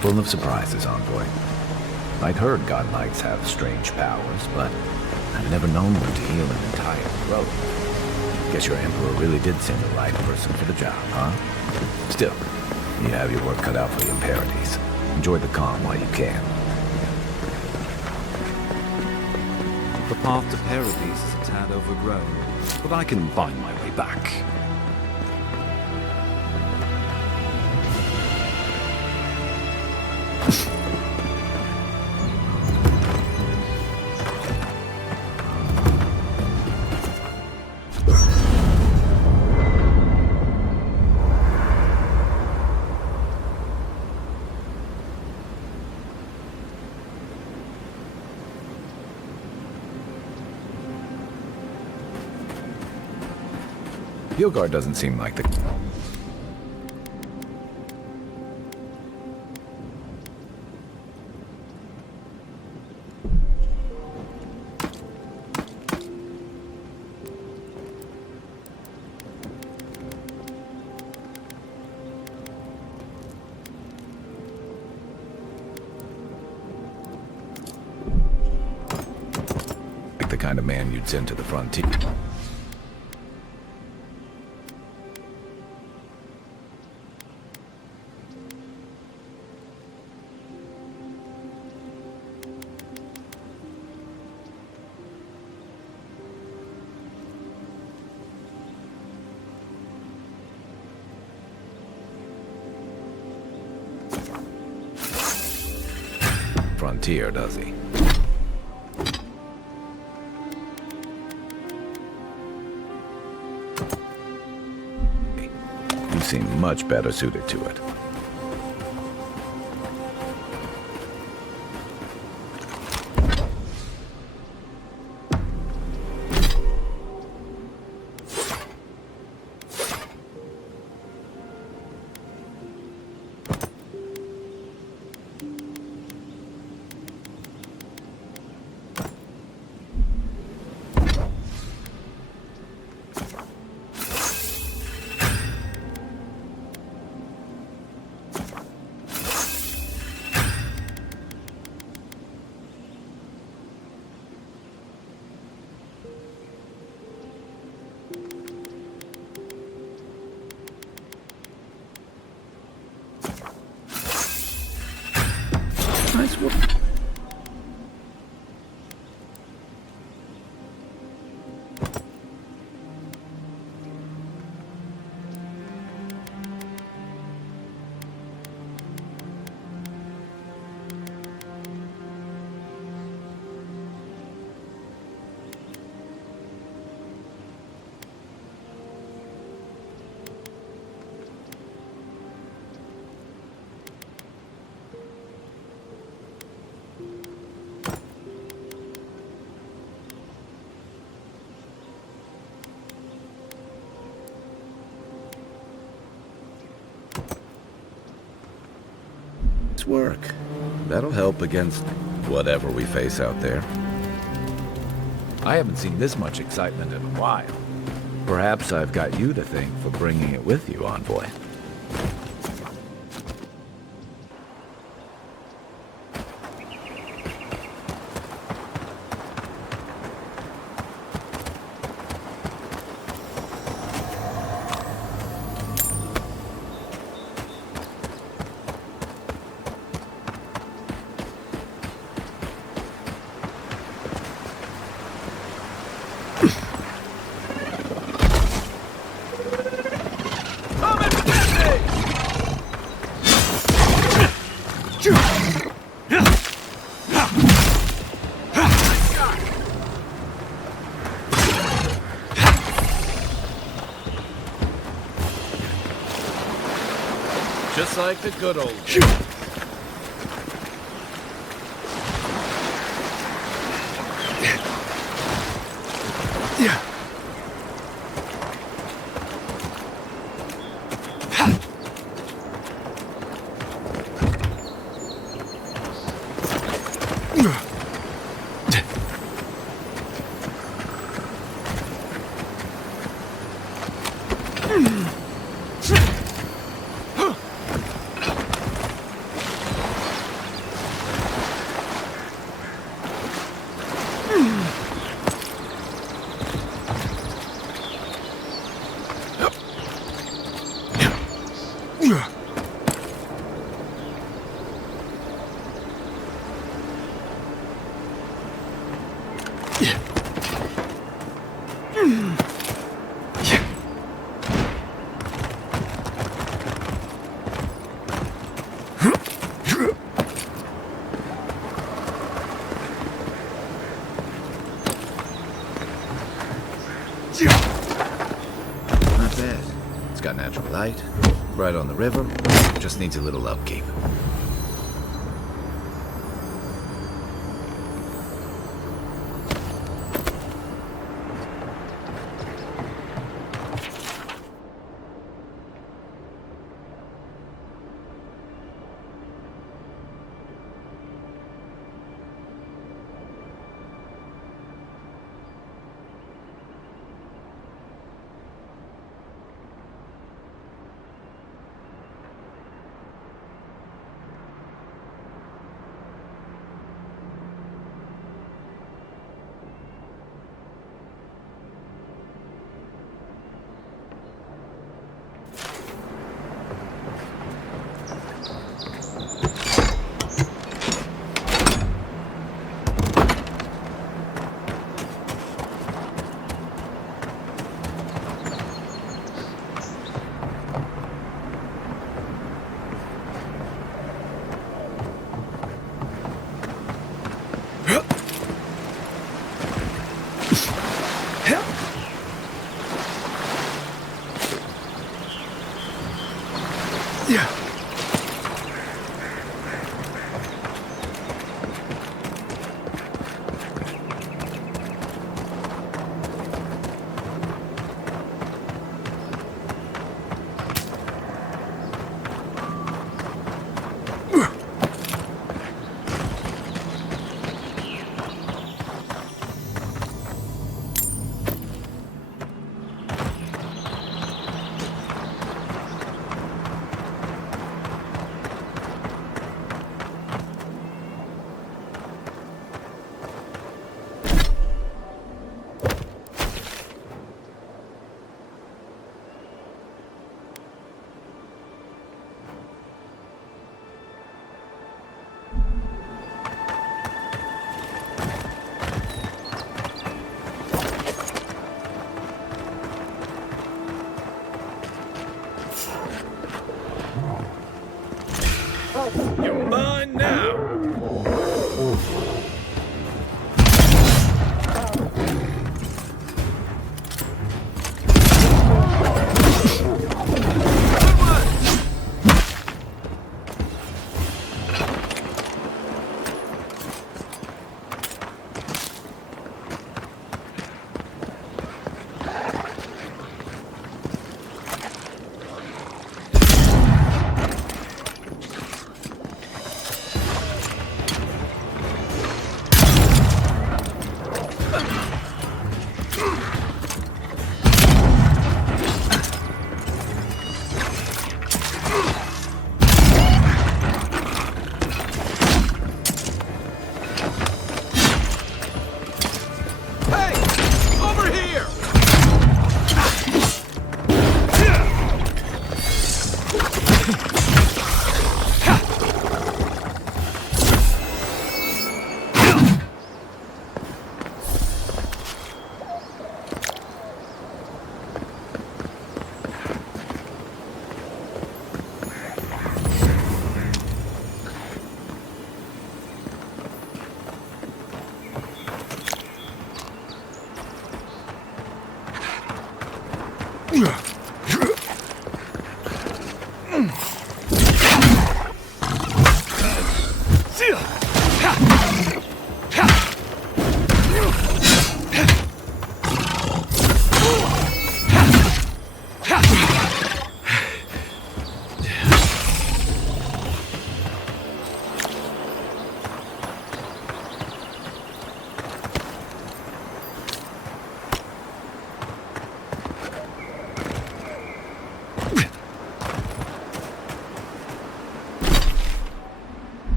Full of surprises, Envoy. I'd heard God Knights have strange powers, but I've never known one to heal an entire throat. Guess your Emperor really did send the right person for the job, huh? Still, you have your work cut out for you in Paradise. Enjoy the calm while you can. The path to Paradise is a tad overgrown, but I can find my way back. Hilgard doesn't seem like the... like the kind of man you'd send to the frontier. Frontier, does he? You seem much better suited to it. Nice work. Work. That'll help against whatever we face out there. I haven't seen this much excitement in a while. Perhaps I've got you to thank for bringing it with you, Envoy. Just like the good old days. Not bad. It's got natural light, right on the river, just needs a little upkeep.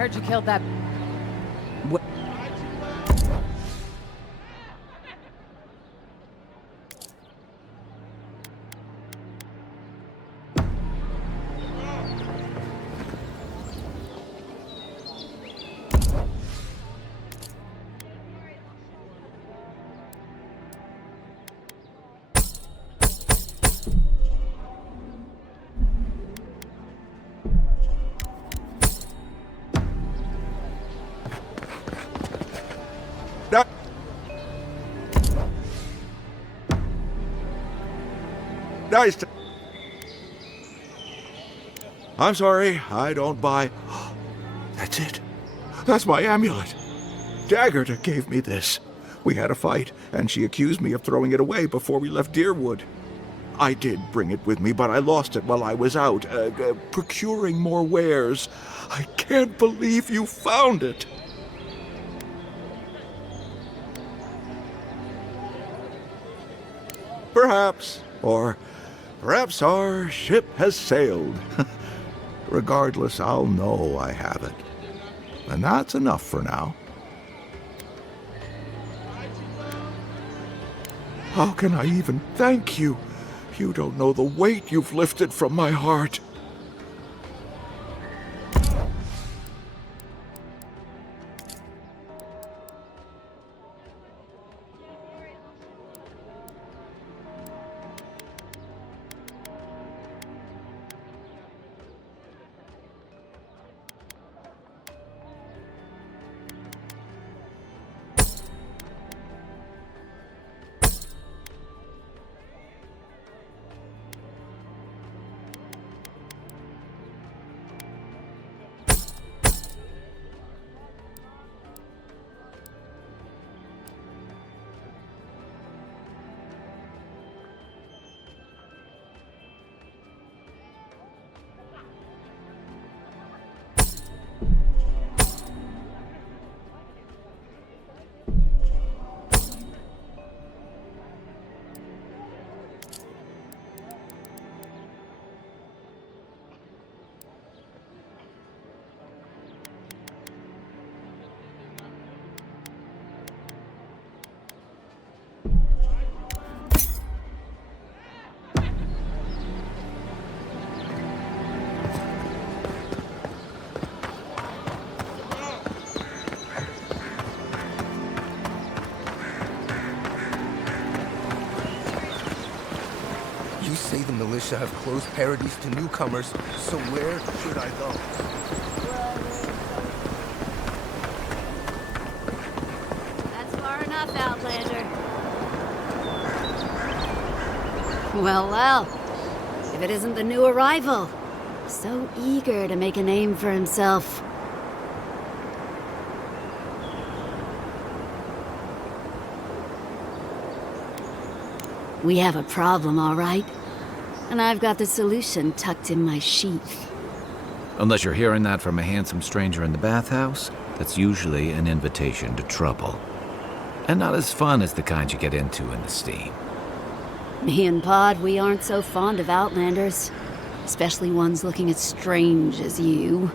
Heard you killed that. What? Nice to... I'm sorry, I don't buy... That's it. That's my amulet. Daggerta gave me this. We had a fight, and she accused me of throwing it away before we left Deerwood. I did bring it with me, but I lost it while I was out, procuring more wares. I can't believe you found it. Perhaps, or perhaps our ship has sailed. Regardless, I'll know I have it. And that's enough for now. How can I even thank you? You don't know the weight you've lifted from my heart. You say the militia have closed Paradise to newcomers, so where should I go? That's far enough, Outlander. Well, if it isn't the new arrival. So eager to make a name for himself. We have a problem, all right? And I've got the solution tucked in my sheath. Unless you're hearing that from a handsome stranger in the bathhouse, that's usually an invitation to trouble. And not as fun as the kind you get into in the steam. Me and Pod, we aren't so fond of Outlanders. Especially ones looking as strange as you.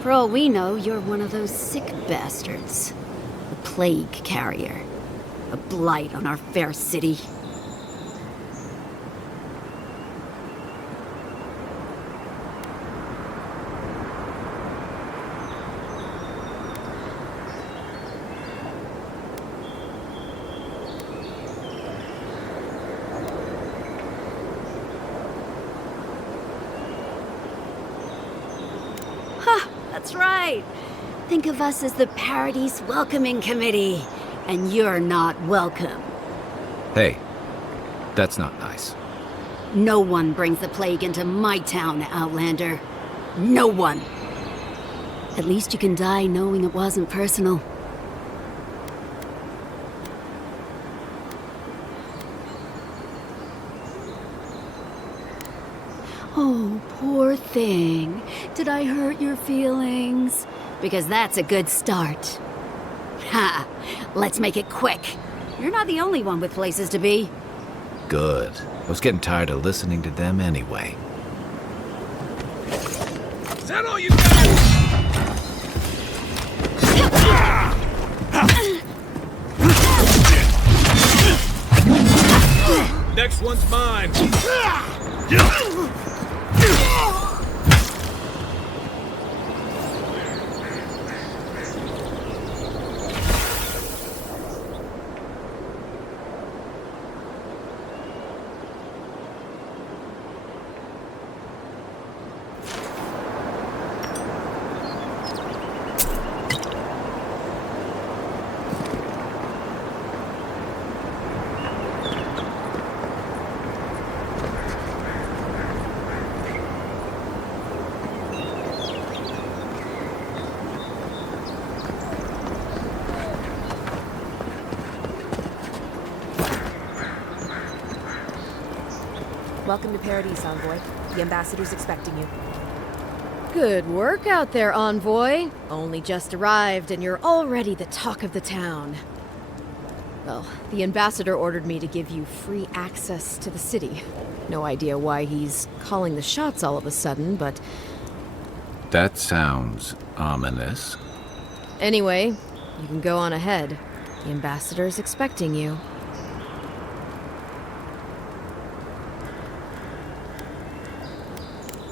For all we know, you're one of those sick bastards. A plague carrier. A blight on our fair city. That's right. Think of us as the Paradise Welcoming Committee, and you're not welcome. Hey, that's not nice. No one brings the plague into my town, Outlander. No one. At least you can die knowing it wasn't personal. Oh, poor thing. Did I hurt your feelings? Because that's a good start. Ha! Let's make it quick. You're not the only one with places to be. Good. I was getting tired of listening to them anyway. Is that all you got? This one's mine! Welcome to Paradise, Envoy. The ambassador's expecting you. Good work out there, Envoy. Only just arrived and you're already the talk of the town. Well, the ambassador ordered me to give you free access to the city. No idea why he's calling the shots all of a sudden, but... That sounds ominous. Anyway, you can go on ahead. The ambassador's expecting you.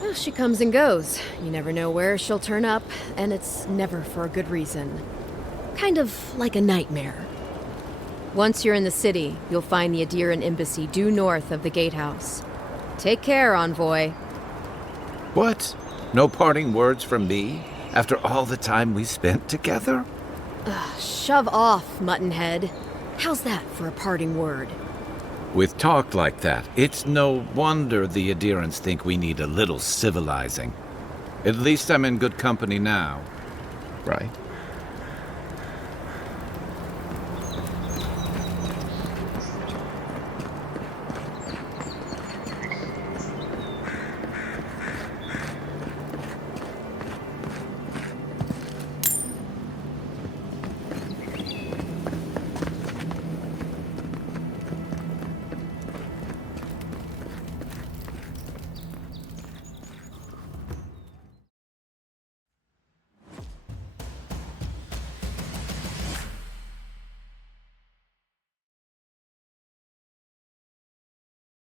Well, she comes and goes. You never know where she'll turn up, and it's never for a good reason. Kind of like a nightmare. Once you're in the city, you'll find the Adiran embassy due north of the gatehouse. Take care, Envoy. What? No parting words from me? After all the time we spent together? Shove off, Muttonhead. How's that for a parting word? With talk like that, it's no wonder the Adirans think we need a little civilizing. At least I'm in good company now. Right?